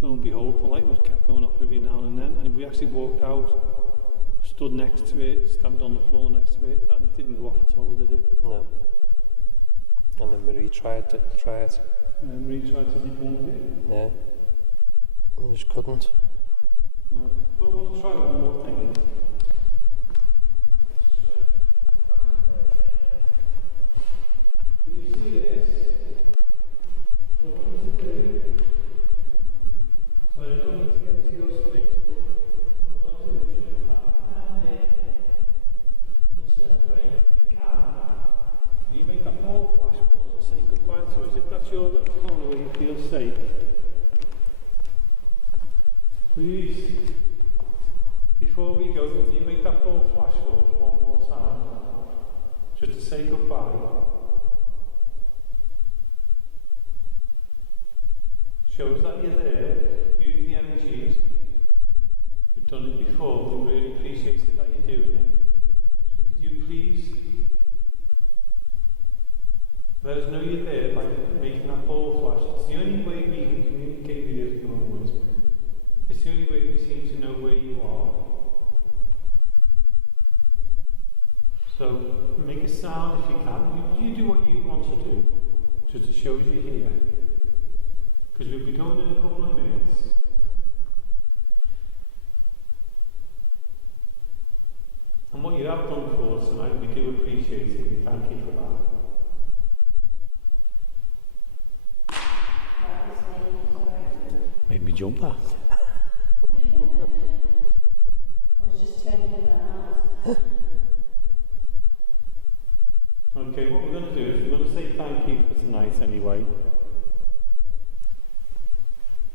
lo and behold, the light was kept going off every now and then. And we actually walked out, stood next to it, stamped on the floor next to it, and it didn't go off at all, did it? No. And then Marie tried to try it. Marie tried to debunk it. Yeah. I just couldn't. No. Well, we'll try one more thing. Can you see this? What I want to do, so I don't need to get to your space, but what I want to do is just down there, and we'll step away if you can. Can you make that ball flash for us and say goodbye to us? If that's your little corner where you feel safe, please, before we go, can you make that ball flash for us one more time? just to say goodbye. Shows that you're there, use the energies. You've done it before, we really appreciate it that you're doing it. So could you please let us know you're there by making that ball flash. It's the only way we can communicate with you at the moment. It's the only way we seem to know where you are. So make a sound if you can. You do what you want to do, just to show you're here. Because we'll be going in a couple of minutes. And what you have done for us tonight, we do appreciate it. We thank you for that. Made me jump that. I was just turning it out. Okay, what we're going to do is we're going to say thank you for tonight anyway.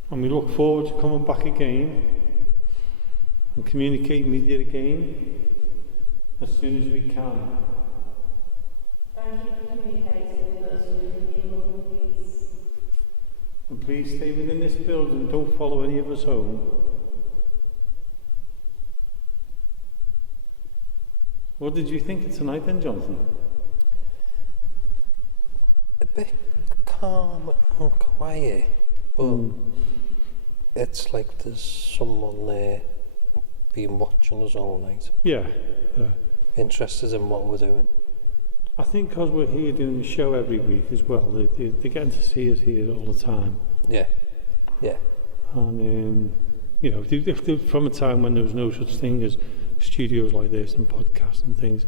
And we look forward to coming back again and communicating with you again as soon as we can. Thank you for communicating with us in love and peace. And please stay within this building, don't follow any of us home. What did you think of tonight then, Jonathan? A bit calm and quiet, but it's like there's someone there been watching us all night. Yeah. Interested in what we're doing. I think because we're here doing the show every week as well, they're getting to see us here all the time. Yeah. And, if from a time when there was no such thing as studios like this and podcasts and things,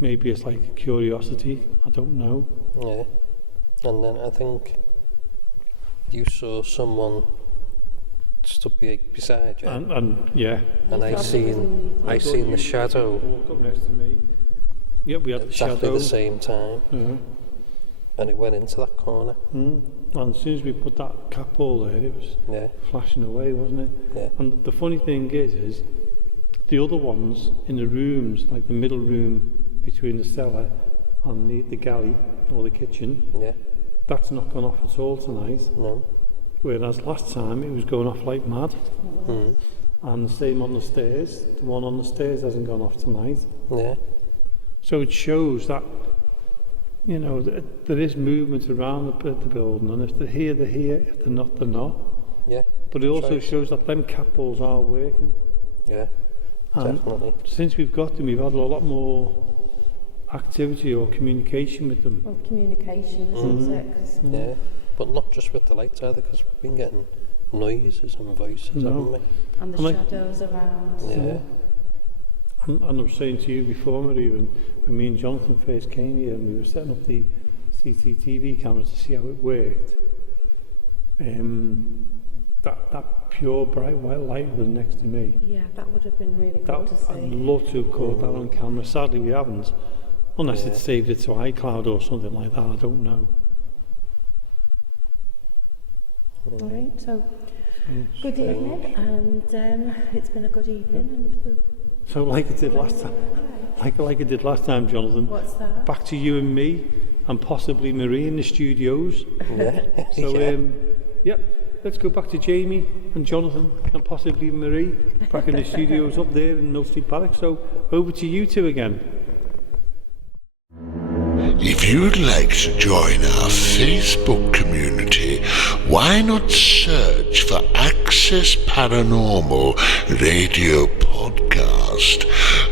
maybe it's like a curiosity, I don't know. Yeah. And then I think you saw someone stood beside you. And yeah. And I seen the shadow. Walked up next to me. Yep, we had the shadow. Exactly the same time. Yeah. And it went into that corner. And as soon as we put that cap ball there, it was flashing away, wasn't it? Yeah. And the funny thing is the other ones in the rooms, like the middle room between the cellar and the galley or the kitchen, that's not gone off at all tonight. No. Whereas last time it was going off like mad. And the same on the stairs. The one on the stairs hasn't gone off tonight. Yeah. So it shows that, there is movement around the building, and if they're here, they're here. If they're not, they're not. Yeah. But it also shows that them cap balls are working. Yeah, and definitely. Since we've got them, we've had a lot more activity or communication with them. Well, communication, isn't it? Yeah, but not just with the lights either, because we've been getting noises and voices, haven't we? And the shadows around. Yeah. And I was saying to you before, Marie, when me and Jonathan first came here and we were setting up the CCTV cameras to see how it worked, that pure bright white light was next to me. Yeah, that would have been really good to see. I'd love to have caught that on camera. Sadly, we haven't. Unless it saved it to iCloud or something like that, I don't know. All right, so good evening, and it's been a good evening, and we'll... So like it did last time, like it did last time, Jonathan. What's that? Back to you and me, and possibly Marie in the studios. Yeah. So let's go back to Jamie and Jonathan and possibly Marie back in the studios up there in Mill Street Barracks. So over to you two again. If you'd like to join our Facebook community, why not search for Access Paranormal Radio Podcast?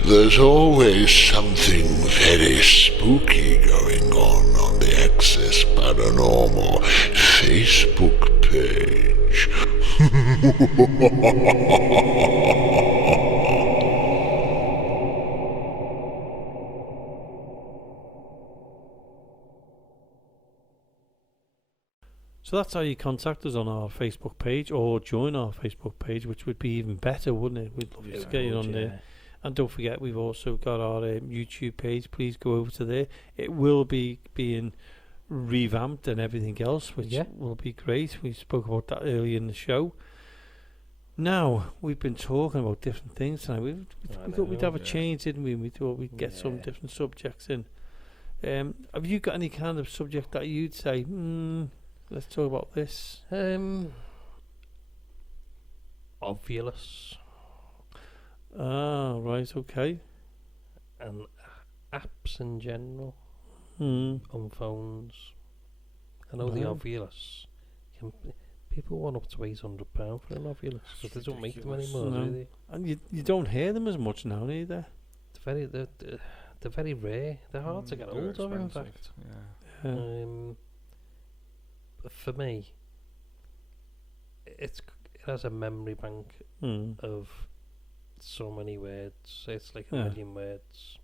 There's always something very spooky going on the Access Paranormal Facebook page. So that's how you contact us on our Facebook page or join our Facebook page, which would be even better, wouldn't it? We'd love you to get you on there. And don't forget, we've also got our YouTube page. Please go over to there. It will be being revamped and everything else, which will be great. We spoke about that earlier in the show. Now, we've been talking about different things tonight. We thought we'd have a change, didn't we? We thought we'd get some different subjects in. Have you got any kind of subject that you'd say, let's talk about this? Obvious. Ah, right, okay. And apps in general. On phones. I know the Ovilus. People want up to £800 for an Ovilus, so they don't make them anymore, do they? And you don't hear them as much now, either. They're very rare. They're hard to get hold of, in fact. Yeah. For me, it has a memory bank of so many words. It's like a million words.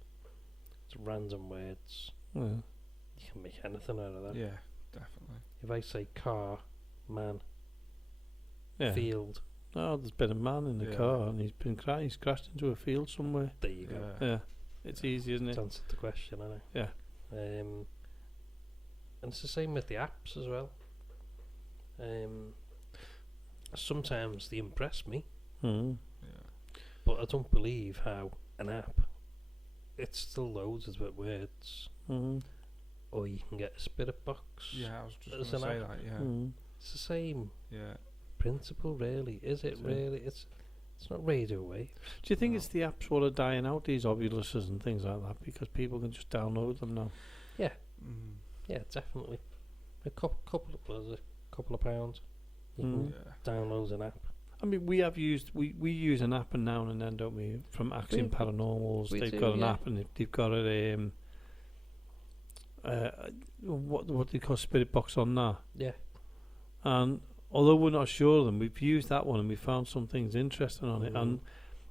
It's random words. Yeah. You can make anything out of that. Yeah, definitely. If I say car, man, field. Oh, there's been a man in the car and he's crashed into a field somewhere. There you go. Yeah. It's easy, isn't it? It's answered the question, isn't it? Yeah. And it's the same with the apps as well. Sometimes they impress me, but I don't believe how an app, it's still loaded with words, or you can get a spirit box. Yeah, I was just going to say that. Yeah, it's the same principle, really. Is it really? It's not radio wave. Do you think it's the apps what are dying out, these Ovuluses and things like that, because people can just download them now? Yeah, yeah, definitely. A couple of pounds. You can download an app. I mean, we use an app now and then, don't we? From Axiom Paranormals, they've got an app and they've got a what they call Spirit Box on that. Yeah. And although we're not sure of them, we've used that one and we found some things interesting on it. And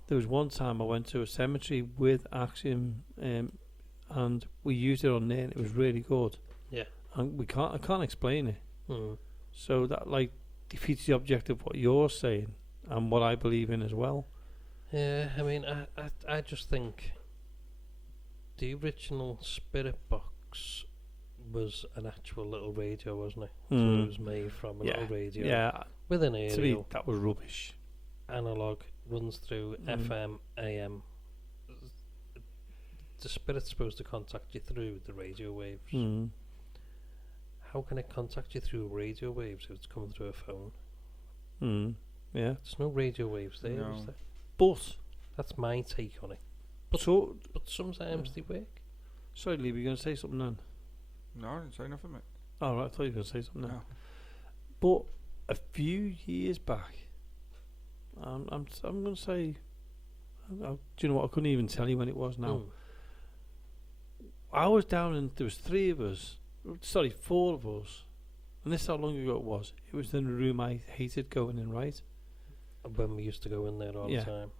there was one time I went to a cemetery with Axiom, and we used it on there, and it was really good. Yeah. And I can't explain it. So that defeats the object of what you're saying and what I believe in as well. Yeah, I mean, I just think the original Spirit Box was an actual little radio, wasn't it? So it was made from a little radio. Yeah. With an aerial. To me, that was rubbish. Analog, runs through FM, AM. The spirit's supposed to contact you through the radio waves. How can it contact you through radio waves if it's coming through a phone? Yeah. There's no radio waves there, is there? But that's my take on it. But sometimes they work. Sorry, Lee, were you going to say something then? No, I didn't say nothing, mate. Oh, right, I thought you were going to say something then. No. But a few years back, I'm going to say, do you know what? I couldn't even tell you when it was now. I was down and there was 4 of us, and this is how long ago it was. It was in a room I hated going in, right? When we used to go in there all the time.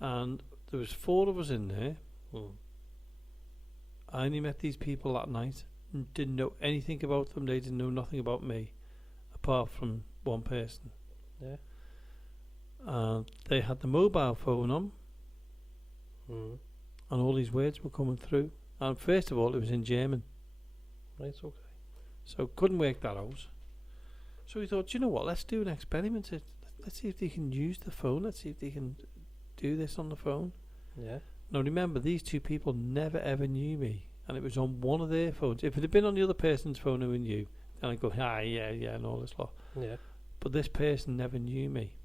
And there was 4 of us in there. I only met these people that night and didn't know anything about them. They didn't know nothing about me, apart from one person. Yeah. And they had the mobile phone on, and all these words were coming through. And first of all, it was in German. Right, okay. So couldn't work that out. So we thought, you know what, let's do an experiment. Let's see if they can use the phone. Let's see if they can do this on the phone. Yeah. Now remember, these 2 people never ever knew me, and it was on one of their phones. If it had been on the other person's phone who knew, then I'd go, yeah, and all this lot. Yeah. But this person never knew me.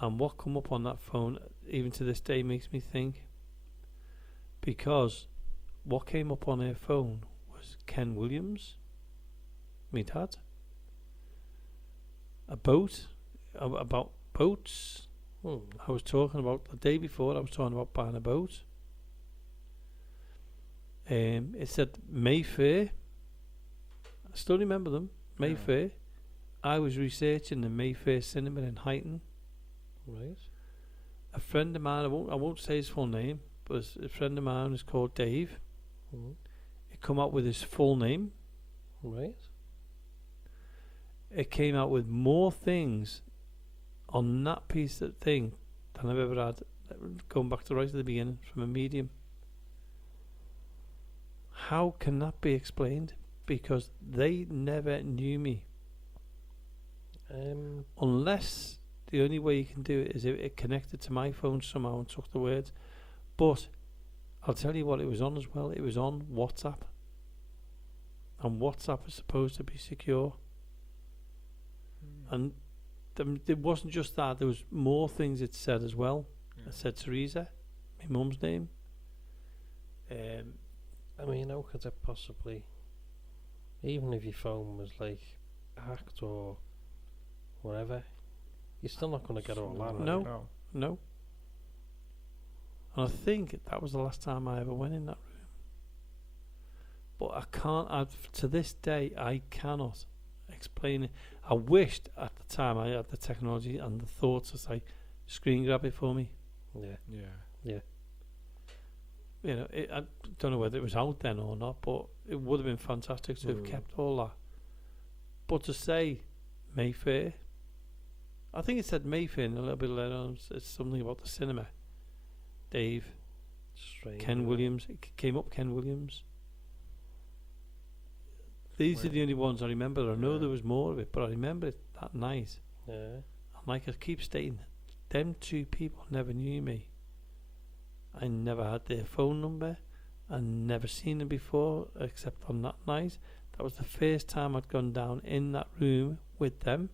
And what come up on that phone, even to this day, makes me think. Because what came up on her phone was Ken Williams, me dad. A boat, about boats. I was talking about the day before. I was talking about buying a boat. It said Mayfair. I still remember them. Mayfair. I was researching the Mayfair cinema in Huyton. Right. A friend of mine, I won't say his full name, but a friend of mine is called Dave. It come out with his full name. Right. It came out with more things on that piece of thing than I've ever had, going back to right at the beginning, from a medium. How can that be explained? Because they never knew me. Unless the only way you can do it is if it connected to my phone somehow and took the words. But I'll tell you what it was on as well. It was on WhatsApp. And WhatsApp is supposed to be secure. And it wasn't just that. There was more things it said as well. It said Teresa, my mum's name. I mean, how could it possibly... Even if your phone was, like, hacked or whatever, you're still not going to get all that. No. And I think that was the last time I ever went in that room. But I can't, to this day, I cannot explain it. I wished at the time I had the technology and the thoughts to say, screen grab it for me. Yeah. You know, I don't know whether it was out then or not, but it would have been fantastic to have kept all that. But to say Mayfair, I think it said Mayfair and a little bit later on it's something about the cinema. Dave, strange. Ken Williams, it came up Ken Williams. These are the only ones I remember. I know there was more of it, but I remember it that night. Yeah. And like I keep stating, them two people never knew me. I never had their phone number. I never seen them before, except on that night. That was the first time I'd gone down in that room with them.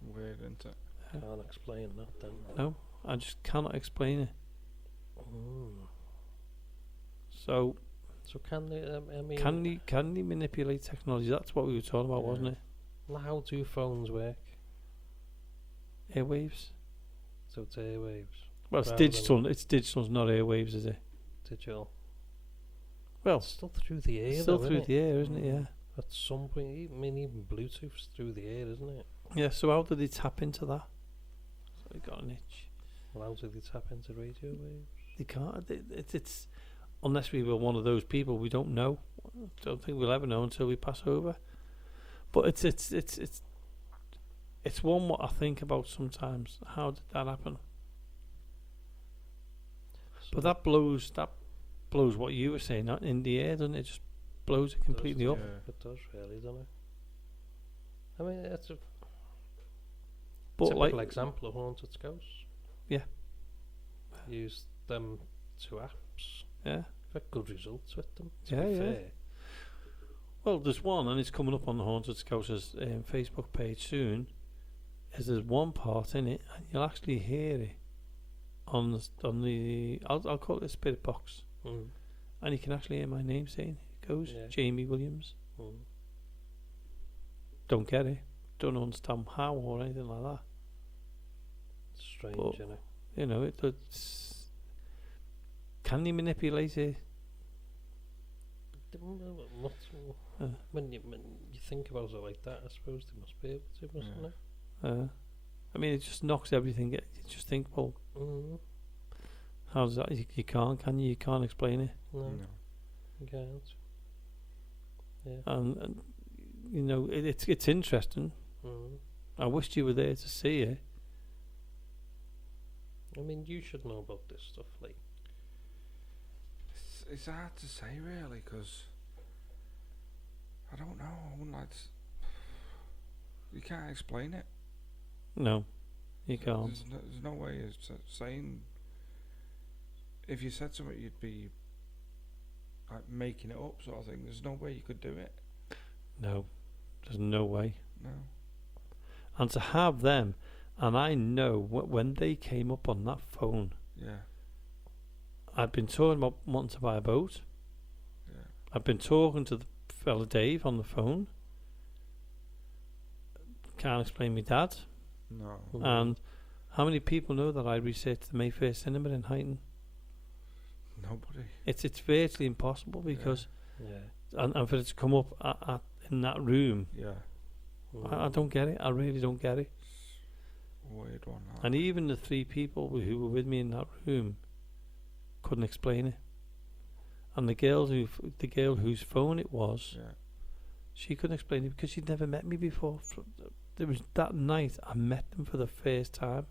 Weird, isn't it? Can't explain that then. No, I just cannot explain it. So can they? Can they manipulate technology? That's what we were talking about, wasn't it? How do phones work? Airwaves. So it's airwaves. Well, it's digital. It's digital, not airwaves, is it? Digital. Well, it's still through the air. Still through the air, isn't it? Yeah. At some point, even Bluetooth's through the air, isn't it? Yeah. So how do they tap into that? So they got an itch. Well, how do they tap into radio waves? They can't. It's unless we were one of those people, we don't know. I don't think we'll ever know until we pass over. But it's one what I think about sometimes. How did that happen? So but that blows what you were saying out in the air, doesn't it? Just blows it completely up. It does really, doesn't it? I mean, it's a typical example of haunted ghosts. Yeah. Use them two apps. Yeah. Got good results with them. Yeah. Well, there's one, and it's coming up on the Haunted Ghosts Facebook page soon. There's one part in it, and you'll actually hear it on the I'll call it a spirit box, and you can actually hear my name saying it goes Jamie Williams. Don't get it, don't understand how or anything like that. Strange, but, isn't it? You know, it's can they manipulate it? When you think about it like that, I suppose they must be able to, mustn't they? I mean, it just knocks everything. You just think, well, how does that? You can't, can you? You can't explain it. No. You can't. Yeah. And you know, it's interesting. I wished you were there to see it. I mean, you should know about this stuff, like. It's hard to say, really, because I don't know. I wouldn't like to. You can't explain it. No, you can't. There's no way of saying. If you said something, you'd be like making it up, sort of thing. There's no way you could do it. No, there's no way. No. And to have them, and I know when they came up on that phone. Yeah. I'd been talking about wanting to buy a boat. Yeah. I'd been talking to the fella Dave on the phone. Can't explain my dad. No. And how many people know that I researched the Mayfair Cinema in Huyton? Nobody. It's virtually impossible because and for it to come up at in that room. Yeah. I don't get it. I really don't get it. Weird one. And even the three people who were with me in that room couldn't explain it. And the girl whose phone it was, she couldn't explain it because she'd never met me before. There was that night I met them for the first time.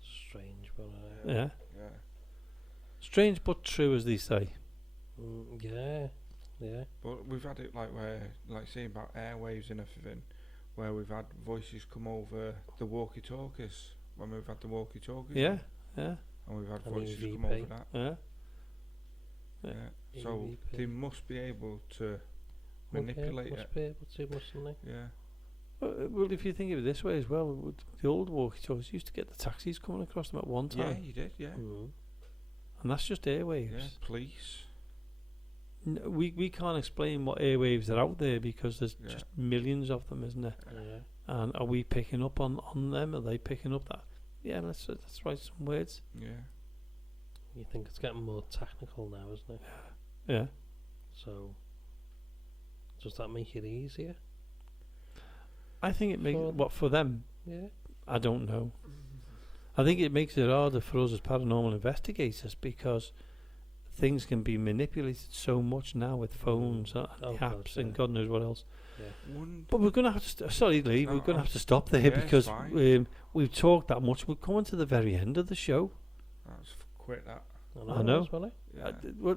Strange, but yeah. Strange but true, as they say. Yeah. But we've had it like where, like saying about airwaves and everything, where we've had voices come over the walkie-talkies when we've had the walkie-talkies. Yeah. and we've had voices come over that. Yeah. So they must be able to manipulate it. Must be able to, mustn't they? Yeah. Well, if you think of it this way as well, the old walkie-talkies used to get the taxis coming across them at one time. Yeah, you did, yeah. Mm. And that's just airwaves. Yeah, police. We can't explain what airwaves are out there because there's just millions of them, isn't there? Yeah. And are we picking up on them? Are they picking up that? Yeah, let's write some words. Yeah. You think it's getting more technical now, isn't it? Yeah. So, does that make it easier? I think it makes for them. Yeah. I don't know. I think it makes it harder for us as paranormal investigators because things can be manipulated so much now with phones and apps and God knows what else. Yeah. But we're going to have to. Sorry, Lee. We're going to have to stop there because we've talked that much. We're coming to the very end of the show. That's quick. That. I know. Yeah.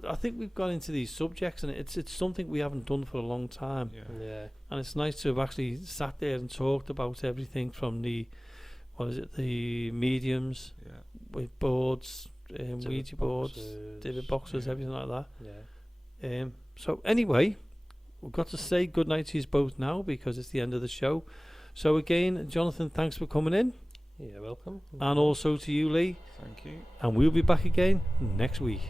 I think we've got into these subjects, and it's something we haven't done for a long time. Yeah. And it's nice to have actually sat there and talked about everything from the mediums with boards, Ouija boards, David boxes, everything like that. Yeah. So anyway, we've got to say good night to you both now because it's the end of the show. So again, Jonathan, thanks for coming in. Yeah, welcome. And also to you, Lee. Thank you. And we'll be back again next week.